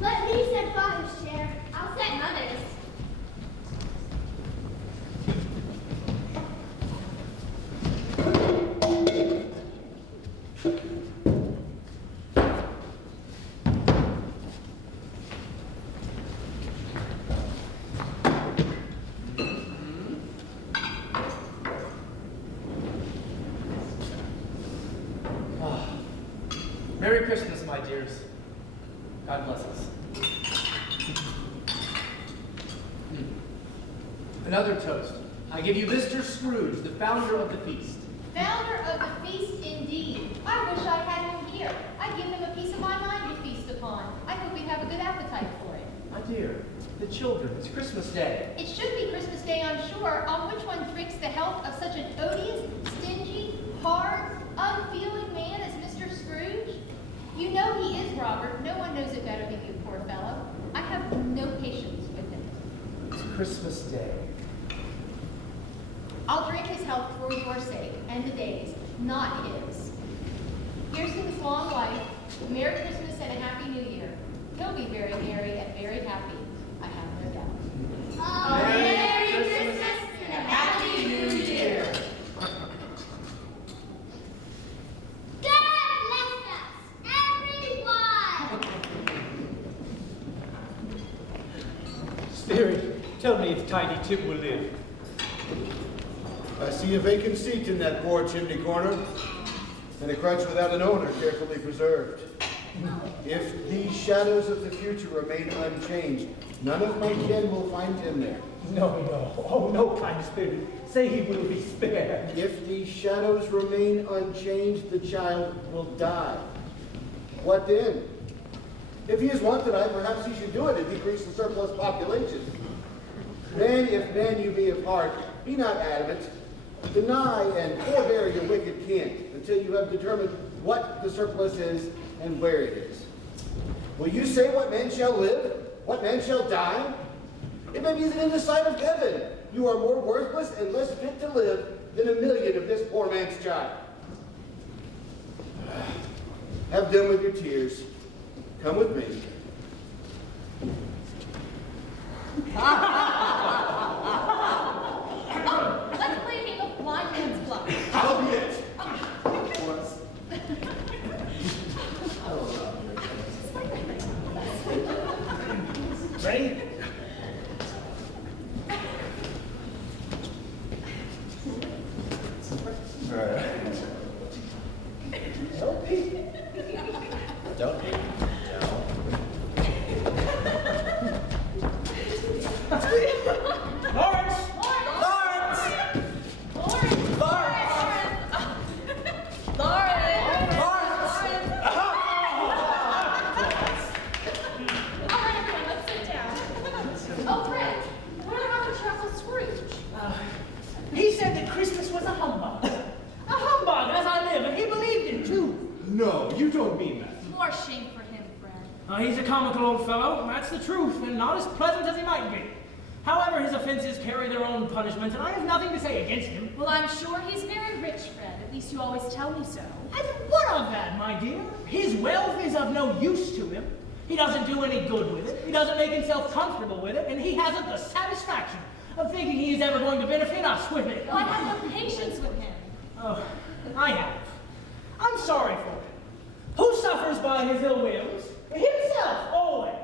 Let me set Father's chair. I'll set Mother's. Merry Christmas, my dears. God bless us. Another toast. I give you Mr. Scrooge, the founder of the feast. Founder of the feast, indeed. I wish I had him here. I'd give him a piece of my mind to feast upon. I hope we'd have a good appetite for it. My dear, the children, it's Christmas Day. It should be Christmas Day, I'm sure, on which one drinks the health of such an odious, stingy, hard, unfeeling man as Mr. Scrooge. You know he is, Robert. No one knows it better than you, poor fellow. I have no patience with him. It's Christmas Day. I'll drink his health for your sake, and the day's, not his. Here's to his long life, Merry Christmas and a Happy New Year. He'll be very merry and very happy, I have no doubt. Oh, Merry Christmas and a Happy New Year. God bless us, everyone. Spirit, tell me if Tiny Tim will live. I see a vacant seat in that poor chimney corner. and a crutch without an owner carefully preserved. If these shadows of the future remain unchanged, none of my kin will find him there. No, no. Oh, no, kind spirit. Say he will be spared. If these shadows remain unchanged, the child will die. What then? If he is want to die, perhaps he should do it and decrease the surplus population. Then, if men you be of heart, be not adamant. Deny and forbear your wicked kin until you have determined what the surplus is and where it is. Will you say what men shall live, what men shall die? It may be that in the sight of heaven you are more worthless and less fit to live than 1,000,000 of this poor man's child. Have done with your tears. Come with me. Let's play a game of blind man's bluff. How be it? Ready? Don't peek. Don't peek. Lawrence! He said that Christmas was a humbug. A humbug, as I live, and he believed it, too. No, you don't mean that. More shame for him, Fred. He's a comical old fellow, that's the truth, and not as pleasant as he might be. However, his offenses carry their own punishment, and I have nothing to say against him. Well, I'm sure he's very rich, Fred. At least you always tell me so. And what of that, my dear? His wealth is of no use to him. He doesn't do any good with it. He doesn't make himself comfortable with it, and he hasn't the satisfaction of thinking he is ever going to benefit us with it. Well, I have no patience with him. Oh, I have. I'm sorry for him. Who suffers by his ill wills? Himself, always.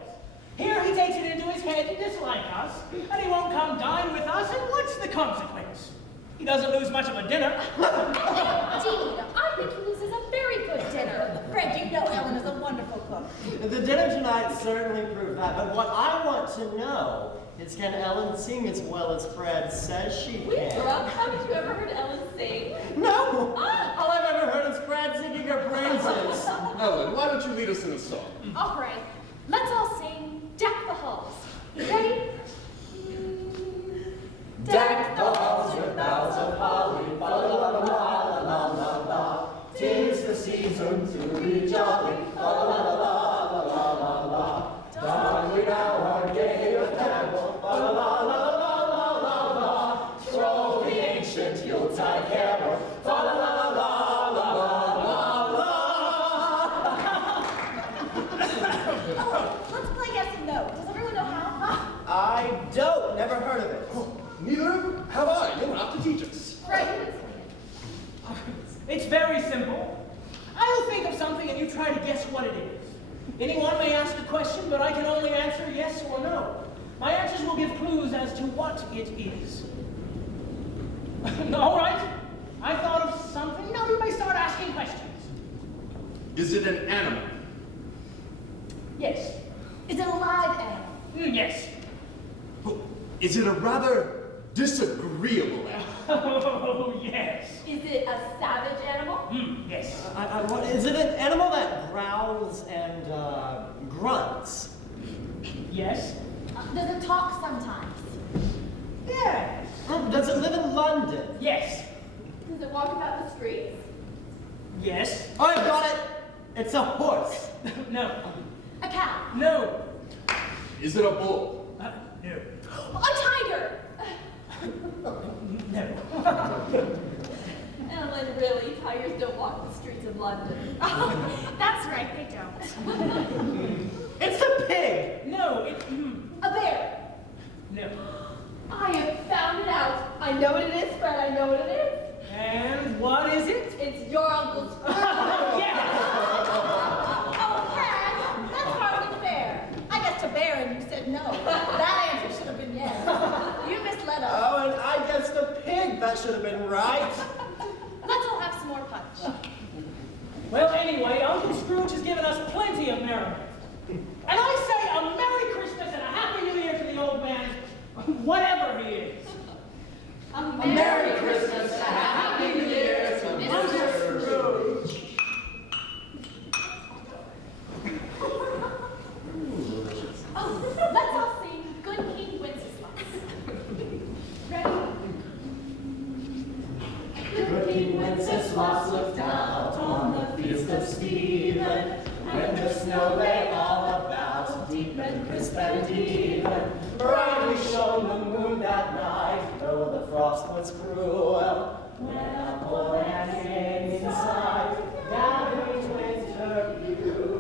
Here he takes it into his head to dislike us, and he won't come dine with us, and what's the consequence? He doesn't lose much of a dinner. Indeed, I think he loses a very good dinner. Fred, you know Ellen is a wonderful cook. The dinner tonight certainly proved that, but what I want to know is, can Ellen sing as well as Fred says she can? Brooke, haven't you ever heard Ellen sing? No! All I've ever heard is Fred singing her praises. Ellen, why don't you lead us in a song? All right, let's all sing Deck the Halls. You ready? Deck the halls with boughs of holly, fa la la la la la la la. 'Tis the season to be jolly, fa la la la la la la. Don we now our gay apparel, fa la la la la la la. Throw the ancient Yuletide carol, fa la la la la la la. Let's play yes and no. Does everyone know how? I don't. Never heard of it. Neither have I. You'll have to teach us. Right, you can sing it. It's very simple. I'll think of something and you try to guess what it is. Anyone may ask a question, but I can only answer yes or no. My answers will give clues as to what it is. All right. I thought of something. Now you may start asking questions. Is it an animal? Yes. Is it a live animal? Yes. Is it a rather disagreeable animal? Oh, yes. Is it a savage animal? Yes. Is it an animal that growls and grunts? Yes. Does it talk sometimes? Yes. Does it live in London? Yes. Does it walk about the streets? Yes. Oh, I got it. It's a horse. No. A cow? No. Is it a bull? No. A tiger? No. Ellen, really, tigers don't walk the streets of London. Oh, that's right, they don't. It's a pig. No. A bear? No. I have found it out. I know what it is, Fred. I know what it is. And what is it? It's your Uncle Scrooge. Yes. Oh, Fred, that's hardly fair. I guessed a bear and you said no. That answer should have been yes. You misled us. Oh, and I guessed a pig. That should have been right. Let's all have some more punch. Well, anyway, Uncle Scrooge has given us plenty of merriment. And I say a Merry Christmas and a Happy New Year to the old man, whatever he is. A Merry Christmas and a Happy New Year to Mr. Scrooge. Oh, let's all sing Good King Wenceslas. Ready? Good King Wenceslas looked out on the feast of Stephen, when the snow lay all about, deep and crisp and even. Brightly shone the moon that night, though the frost was cruel. When a boy and king inside, gathering winter bugles.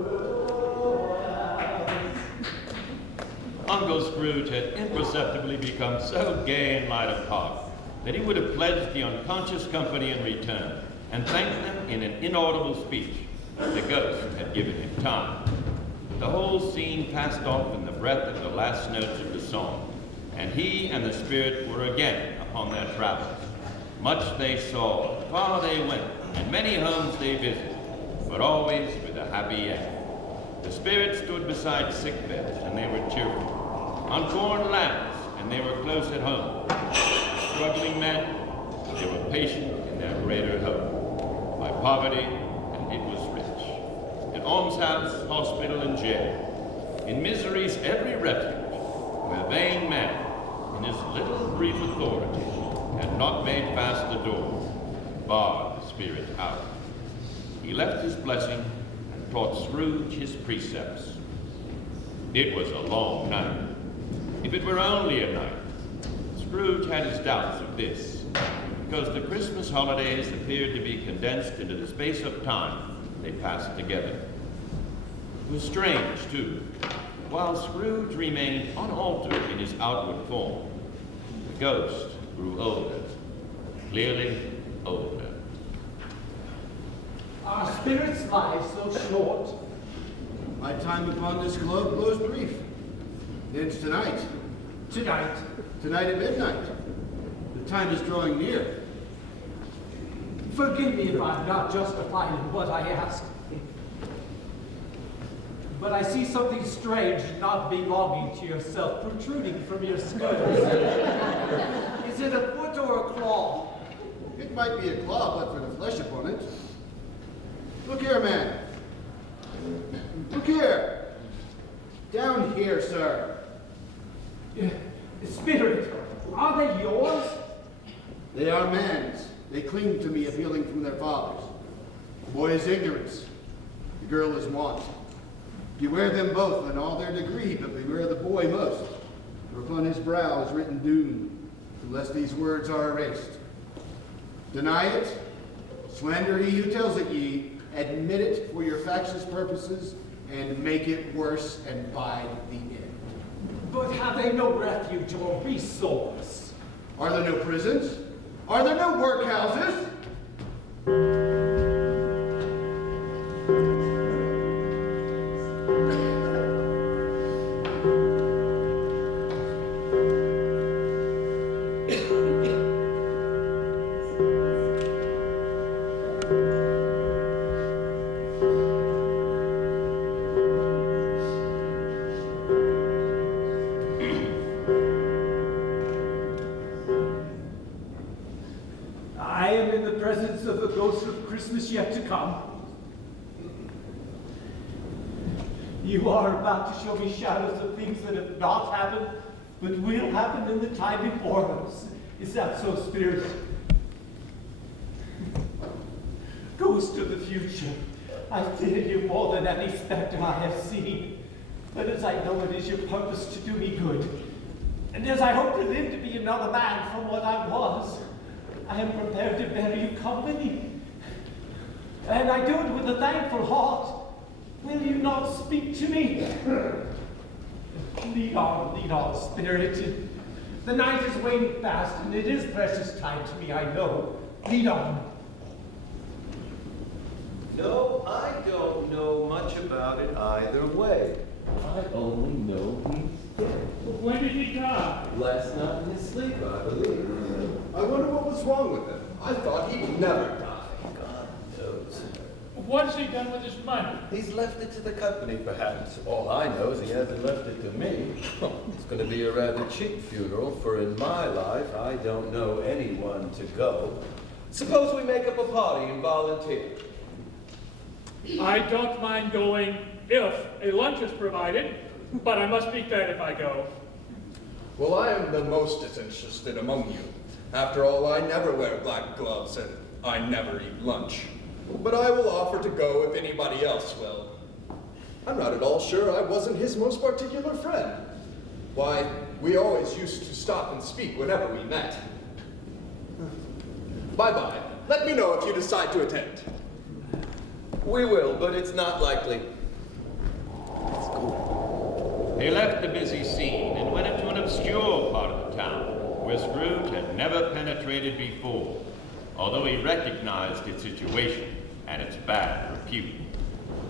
Uncle Scrooge had imperceptibly become so gay and light of heart that he would have pledged the unconscious company in return and thanked them in an inaudible speech. The ghost had given him time. The whole scene passed off in the breath of the last notes of the song, and he and the spirit were again upon their travels. Much they saw, far they went, and many homes they visited, but always with a happy end. The spirit stood beside sick beds, and they were cheerful. On foreign lands, and they were close at home. Struggling men, they were patient in their greater hope. By poverty, and it was rich. In almshouse, hospital, and jail. In misery's every refuge, where vain man, in his little brief authority, had not made fast the door, barred the spirit out. He left his blessing and taught Scrooge his precepts. It was a long night. If it were only a night, Scrooge had his doubts of this, because the Christmas holidays appeared to be condensed into the space of time they passed together. It was strange, too. While Scrooge remained unaltered in his outward form, the ghost grew older, clearly older. Are spirits' lives so short? My time upon this globe grows brief. It's tonight. Tonight? Tonight at midnight. The time is drawing near. Forgive me if I'm not justified in what I ask. But I see something strange not belonging to yourself protruding from your skirts. Is it a foot or a claw? It might be a claw, but for the flesh upon it. Look here, man. Look here. Down here, sir. Spirit, are they yours? They are man's. They cling to me, appealing from their fathers. The boy is ignorance. The girl is want. Beware them both in all their degree, but beware the boy most. For upon his brow is written doom, unless these words are erased. Deny it, slander he who tells it ye, admit it for your factious purposes, and make it worse and bide the end. But have they no refuge or resource? Are there no prisons? Are there no workhouses? Of the ghost of Christmas yet to come. You are about to show me shadows of things that have not happened, but will happen in the time before us. Is that so, Spirit? Ghost of the future, I fear you more than any specter I have seen. But as I know it is your purpose to do me good, and as I hope to live to be another man from what I was, I am prepared to bear you company. And I do it with a thankful heart. Will you not speak to me? Lead on, Spirit. The night is waning fast, and it is precious time to me, I know. Lead on. No, I don't know much about it either way. I only know he's dead. When did he die? Last night in his sleep, I believe. I wonder what was wrong with him. I thought he'd never die. God knows. What has he done with his money? He's left it to the company, perhaps. All I know is he hasn't left it to me. It's going to be a rather cheap funeral, for in my life, I don't know anyone to go. Suppose we make up a party and volunteer. I don't mind going if a lunch is provided, but I must be fed if I go. Well, I am the most disinterested among you. After all, I never wear black gloves and I never eat lunch. But I will offer to go if anybody else will. I'm not at all sure I wasn't his most particular friend. Why, we always used to stop and speak whenever we met. Bye-bye. Let me know if you decide to attend. We will, but it's not likely. They left the busy scene and went into an obscure part of the town where Scrooge had never penetrated before, although he recognized its situation and its bad repute.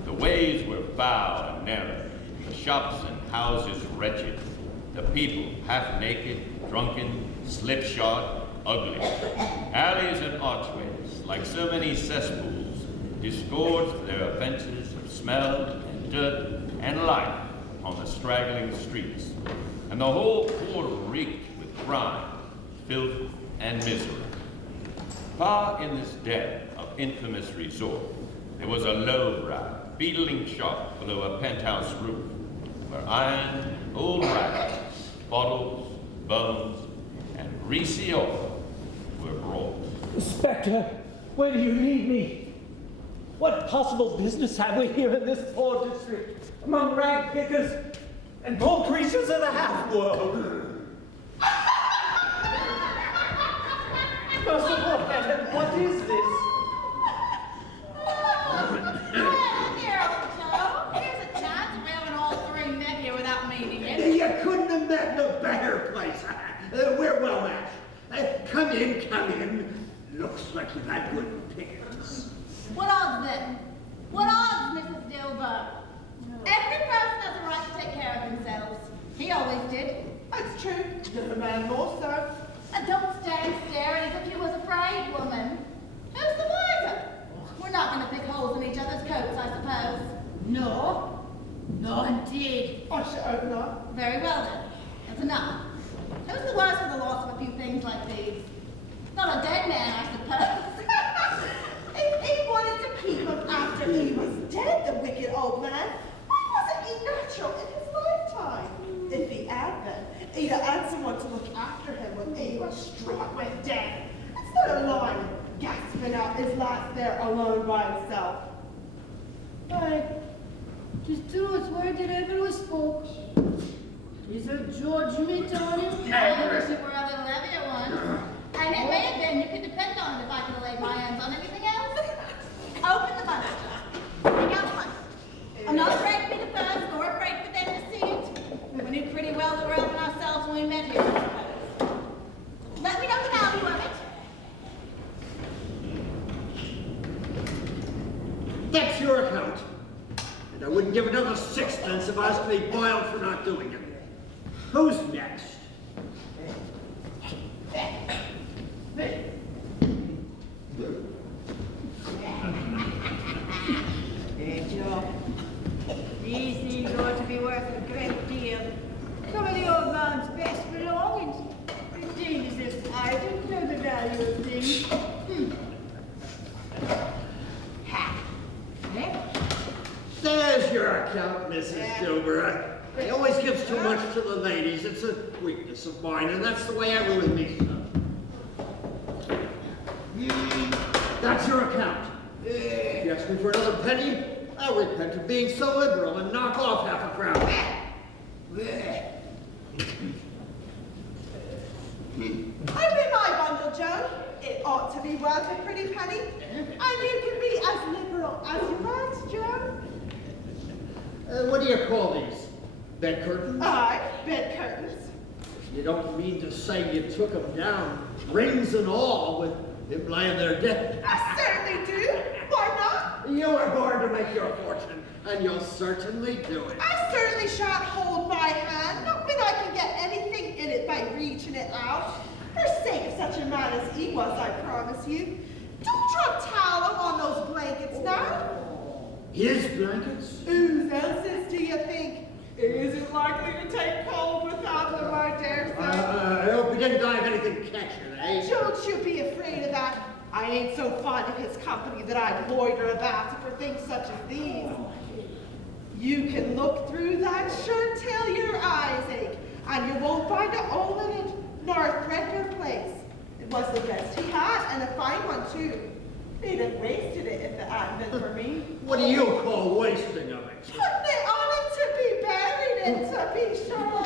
The ways were foul and narrow, the shops and houses wretched, the people half-naked, drunken, slipshod, ugly. Alleys and archways, like so many cesspools, disgorged their offenses of smell and dirt and life on the straggling streets, and the whole quarter reeked with crime, filth, and misery. Far in this den of infamous resort, there was a lowbrow, beetling shop below a penthouse roof, where iron, old rags, bottles, bones, and greasy oil were brought. Inspector, where do you need me? What possible business have we here in this poor district, among rag pickers and poor creatures of the half-world? Merciful heaven, what is this? Here, old Joe. Here's a chance of having all three met here without meaning it. You couldn't have met in a better place. We're well matched. Come in. Looks like you've had good pickings. What odds then? What odds, Mrs. Dilber? Every person has a right to take care of themselves. He always did. That's true. Never man more so. And don't stand staring as if you was afraid, woman. Who's the wiser? We're not going to pick holes in each other's coats, I suppose. No. No, indeed. I should hope not. Very well, then. That's enough. Who's the worse for the loss of a few things like these? Not a dead man, I suppose. If he wanted to keep him after he was dead, the wicked old man, why wasn't he natural in his lifetime? If he had been, he'd have had someone to look after him when he was struck with death, instead of lying and gasping out his last there alone by himself. Aye, 'tis true, it's word that ever was spoke. Is there judgment on him? I wish it were a little heavier one. And it may have been, you could depend on it if I could have laid my hands on anything else. Open the bundle, John. Take out the money. I'm not afraid to be the first, nor afraid for them to see it. We knew pretty well that we're helping ourselves when we met here, I suppose. Let me know the value of it. That's your account. And I wouldn't give another sixpence if I was to be boiled for not doing it. Who's next? There, Joe. These things ought to be worth a great deal. Some of the old man's best belongings. Indeed, as if I didn't know the value of things. Ha! There's your account, Mrs. Dilber. He always gives too much to the ladies. It's a weakness of mine, and that's the way ever with me, son. That's your account. If you ask me for another penny, I'll repent of being so liberal and knock off half a crown. Open my bundle, Joan. It ought to be worth a pretty penny. And you can be as liberal as you like, Joan. What do you call these? Bed curtains? Aye, bed curtains. You don't mean to say you took them down, rings and all, with him lying there dead? I certainly do. Why not? You are born to make your fortune, and you'll certainly do it. I certainly shan't hold my hand, not when I can get anything in it by reaching it out. For sake of such a man as he was, I promise you. Don't drop tallow on those blankets now. His blankets? Whose else's do you think? Is it likely to take cold without them, I dare say? I hope he didn't die of anything catching, eh? Don't you be afraid of that. I ain't so fond of his company that I'd loiter about for things such as these. You can look through that shirt till your eyes ache, and you won't find a hole in it, nor a threadbare place. It was the best he had, and a fine one too. He'd have wasted it if it hadn't been for me. What do you call wasting of it? Putting it on it to be buried in, to be sure.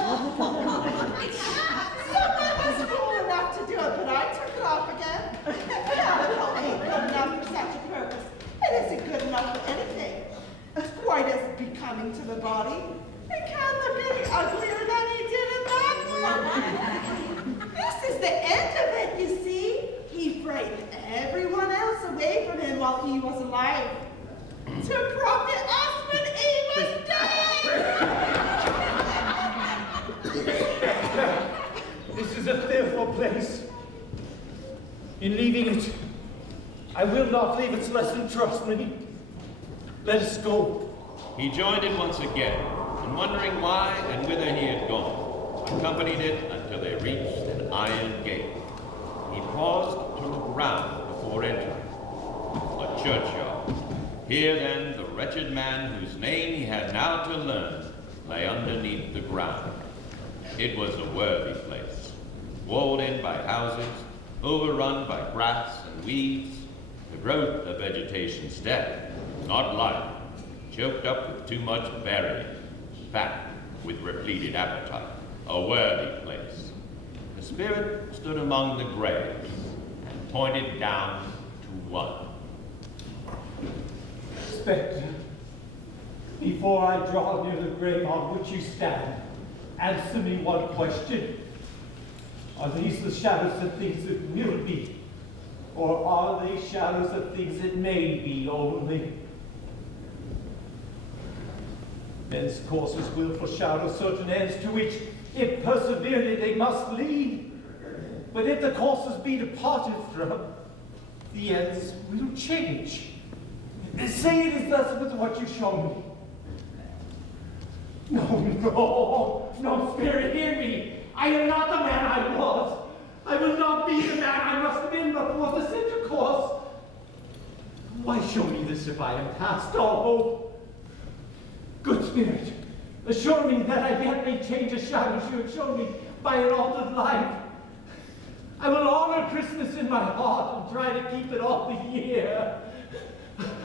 Someone was fool enough to do it, but I took it off again. A calico ain't good enough for such a purpose. It isn't good enough for anything. It's quite as becoming to the body. It can't be any uglier than he did in that one. This is the end of it, you see. He frightened everyone else away from him while he was alive. To profit us when he was dead! This is a fearful place. In leaving it, I will not leave its lesson, trust me. Let us go. He joined it once again, and wondering why and whither he had gone, accompanied it until they reached an iron gate. He paused to look round before entering. A churchyard. Here then the wretched man whose name he had now to learn lay underneath the ground. It was a worthy place, walled in by houses, overrun by grass and weeds, the growth of vegetation steady, not light, choked up with too much burying, fat with repleted appetite, a worthy place. The spirit stood among the graves and pointed down to one. Spectre, before I draw near the grave on which you stand, answer me one question. Are these the shadows of things that will be, or are they shadows of things that may be only? Men's courses will foreshadow certain ends to which, if perseveringly, they must lead. But if the courses be departed from, the ends will change. Say it is thus with what you show me. No, Spirit, hear me. I am not the man I was. I will not be the man I must have been before this intercourse. Why show me this if I am past all hope? Good Spirit, assure me that I yet may change the shadows you have shown me by an altered life. I will honor Christmas in my heart and try to keep it all the year.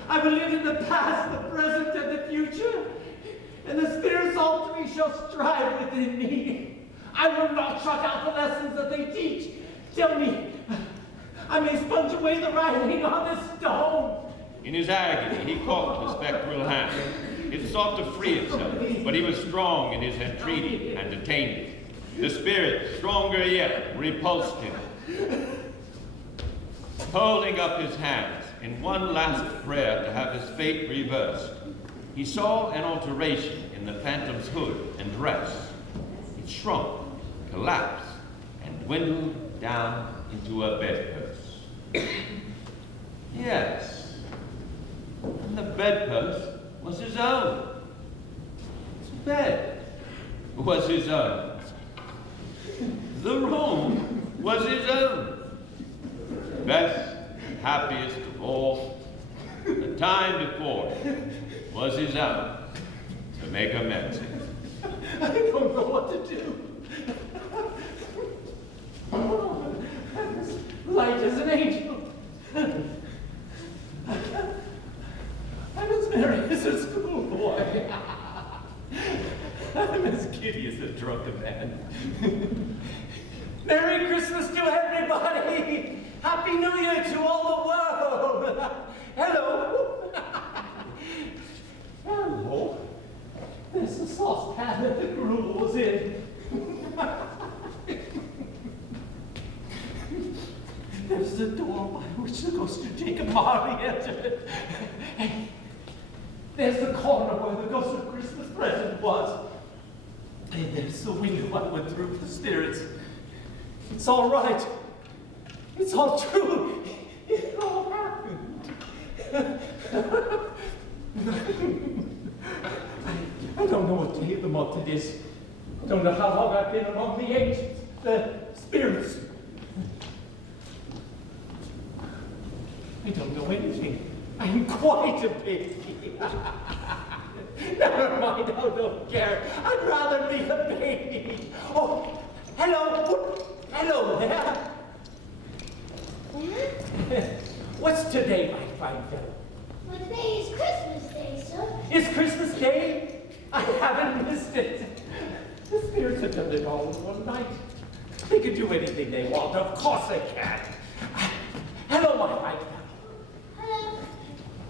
I will live in the past, the present, and the future, and the Spirit's altar shall strive within me. I will not chuck out the lessons that they teach. Tell me, I may sponge away the writing on this stone. In his agony, he caught the spectral hand. It sought to free itself, but he was strong in his entreaty and detained it. The spirit, stronger yet, repulsed him. Holding up his hands in one last prayer to have his fate reversed, he saw an alteration in the phantom's hood and dress. It shrunk, collapsed, and dwindled down into a bedpost. Yes, and the bedpost was his own. His bed was his own. The room was his own. Best, happiest of all, the time before was his own to make amends. I don't know what to do. Light as an angel. I'm as merry as a schoolboy. I'm as giddy as a drunken man. Merry Christmas to everybody! Happy New Year to all the world! Hello! Hello! There's the saucepan that the gruel was in. There's the door by which the ghost of Jacob Marley entered. And there's the corner where the ghost of Christmas present was. And there's the window I went through with the spirits. It's all right. It's all true. It all happened. day of the month it is. Don't know how long I've been among the ancients, the spirits. I don't know anything. I am quite a baby. Never mind, I don't care. I'd rather be a baby. Oh, hello. Hello there. What's today, my fine fellow? Well, today is Christmas Day, sir. It's Christmas Day? I haven't missed it. The spirits have done it all in one night. They can do anything they want. Of course they can. Hello, my fine fellow. Hello.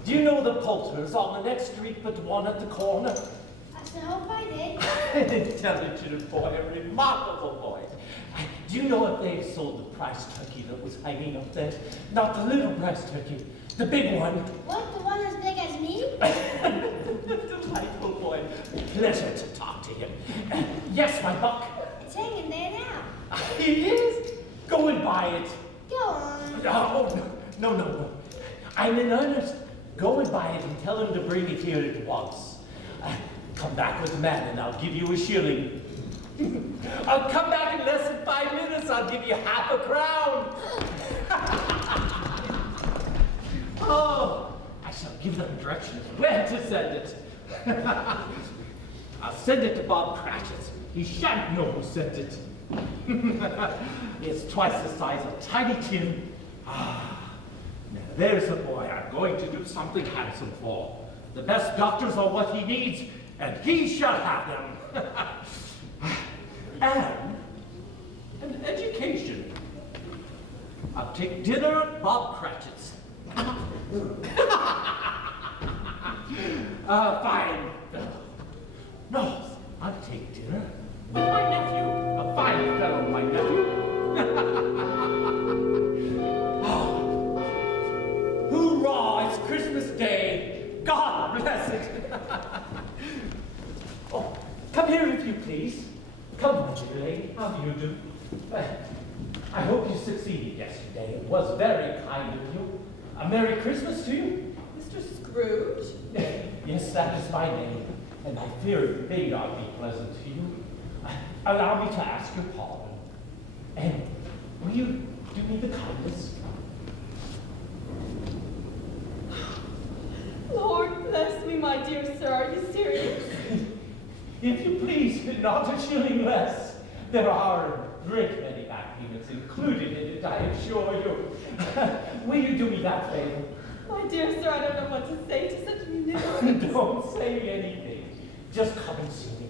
Do you know the Poulters on the next street but one at the corner? I should hope I did. An intelligent boy, a remarkable boy. Do you know if they've sold the prize turkey that was hanging up there? Not the little prize turkey, the big one. What, the one as big as me? Delightful boy. Pleasure to talk to him. Yes, my buck. It's hanging there now. He is? Go and buy it. Go on. Oh, no. I'm in earnest. Go and buy it and tell him to bring it here at once. Come back with the man and I'll give you a shilling. I'll come back in less than 5 minutes. I'll give you half a crown. Oh, I shall give them directions where to send it. I'll send it to Bob Cratchit. He shan't know who sent it. It's twice the size of Tiny Tim. Now there's a boy I'm going to do something handsome for. The best doctors are what he needs, and he shall have them. And an education. I'll take dinner at Bob Cratchit's. Fine fellow. No, I'll take dinner with my nephew. A fine fellow, my nephew. Oh. Hoorah, it's Christmas Day. God bless it. Oh, come here if you please. Come on, dear lady, how do you do? I hope you succeeded yesterday. It was very kind of you. A Merry Christmas to you. Mr. Scrooge? Yes, that is my name, and I fear it may not be pleasant to you. Allow me to ask your pardon. And will you do me the kindness? Lord bless me, my dear sir. Are you serious? If you please, not a shilling less. There are a great many back payments included in it, I assure you. Will you do me that favor? My dear sir, I don't know what to say to such munificence. Don't say anything. Just come and see me.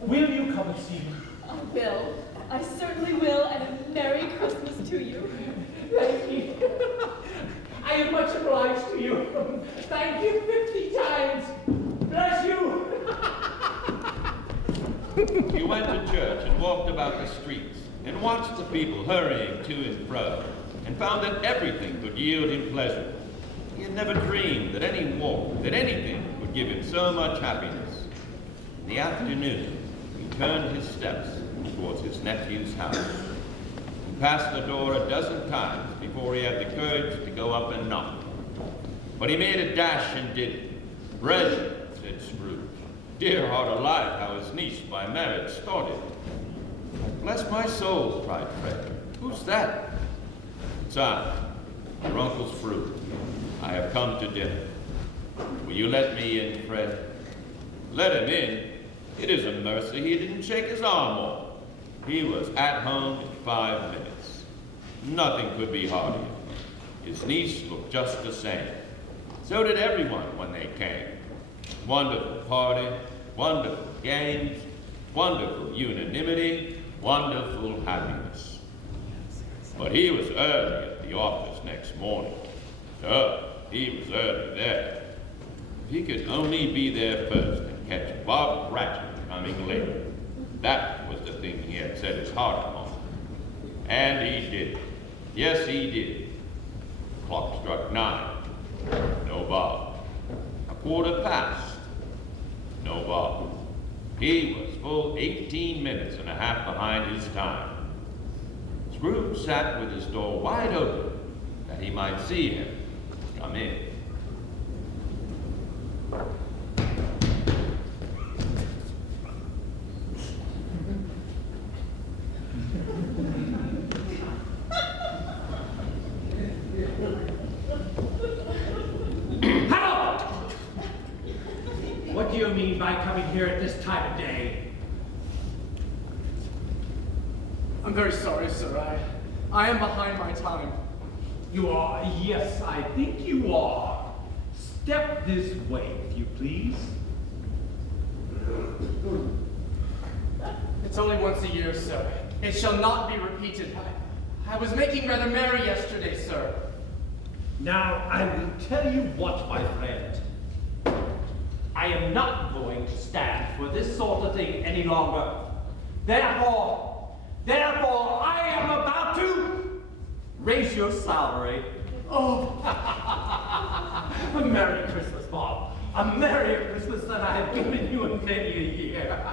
Will you come and see me? I will. I certainly will, and a Merry Christmas to you. Thank you. I am much obliged to you. Thank you 50 times. Bless you. You went to church and walked about the streets and watched the people hurrying to and fro and found that everything could yield him pleasure. He had never dreamed that any walk, that anything would give him so much happiness. In the afternoon, he turned his steps towards his nephew's house. He passed the door a dozen times before he had the courage to go up and knock. But he made a dash and did it. "Brethren," said Scrooge, "dear heart alive, how his niece by marriage started." "Bless my soul," cried Fred. "Who's that?" "It's I, your uncle's fruit. I have come to dinner. Will you let me in, Fred?" Let him in? It is a mercy he didn't shake his arm off. He was at home in 5 minutes. Nothing could be heartier. His niece looked just the same. So did everyone when they came. Wonderful party, wonderful games, wonderful unanimity, wonderful happiness. But he was early at the office next morning. Oh, he was early there. If he could only be there first and catch Bob Cratchit coming later, that was the thing he had set his heart upon. And he did. Yes, he did. Clock struck 9. No Bob. A quarter past. No Bob. He was full 18 minutes and a half behind his time. Scrooge sat with his door wide open that he might see him come in. you mean by coming here at this time of day? I'm very sorry, sir. I am behind my time. You are? Yes, I think you are. Step this way, if you please. It's only once a year, sir. It shall not be repeated. I was making rather merry yesterday, sir. Now, I will tell you what, my friend. I am not going to stand for this sort of thing any longer. Therefore, I am about to raise your salary. Oh, a Merry Christmas, Bob. A merrier Christmas than I have given you in many a year.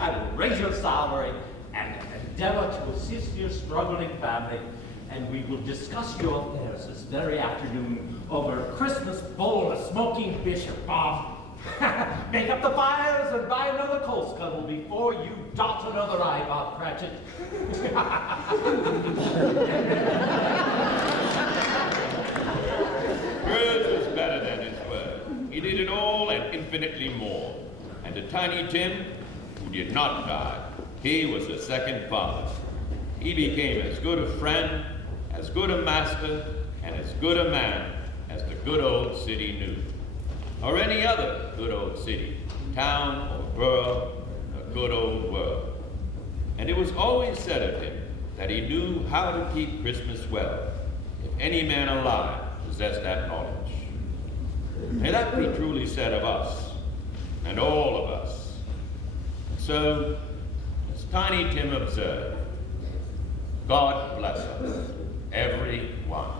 I will raise your salary and endeavor to assist your struggling family, and we will discuss your affairs this very afternoon over a Christmas bowl of smoking bishop, Bob. Make up the fires and buy another coal scuttle before you dot another I, Bob Cratchit. Words was better than his word. He did it all and infinitely more. And to Tiny Tim, who did not die, he was a second father. He became as good a friend, as good a master, and as good a man as the good old city knew. Or any other good old city, town or borough, a good old world. And it was always said of him that he knew how to keep Christmas well, if any man alive possessed that knowledge. May that be truly said of us, and all of us. So, as Tiny Tim observed, God bless us, every one.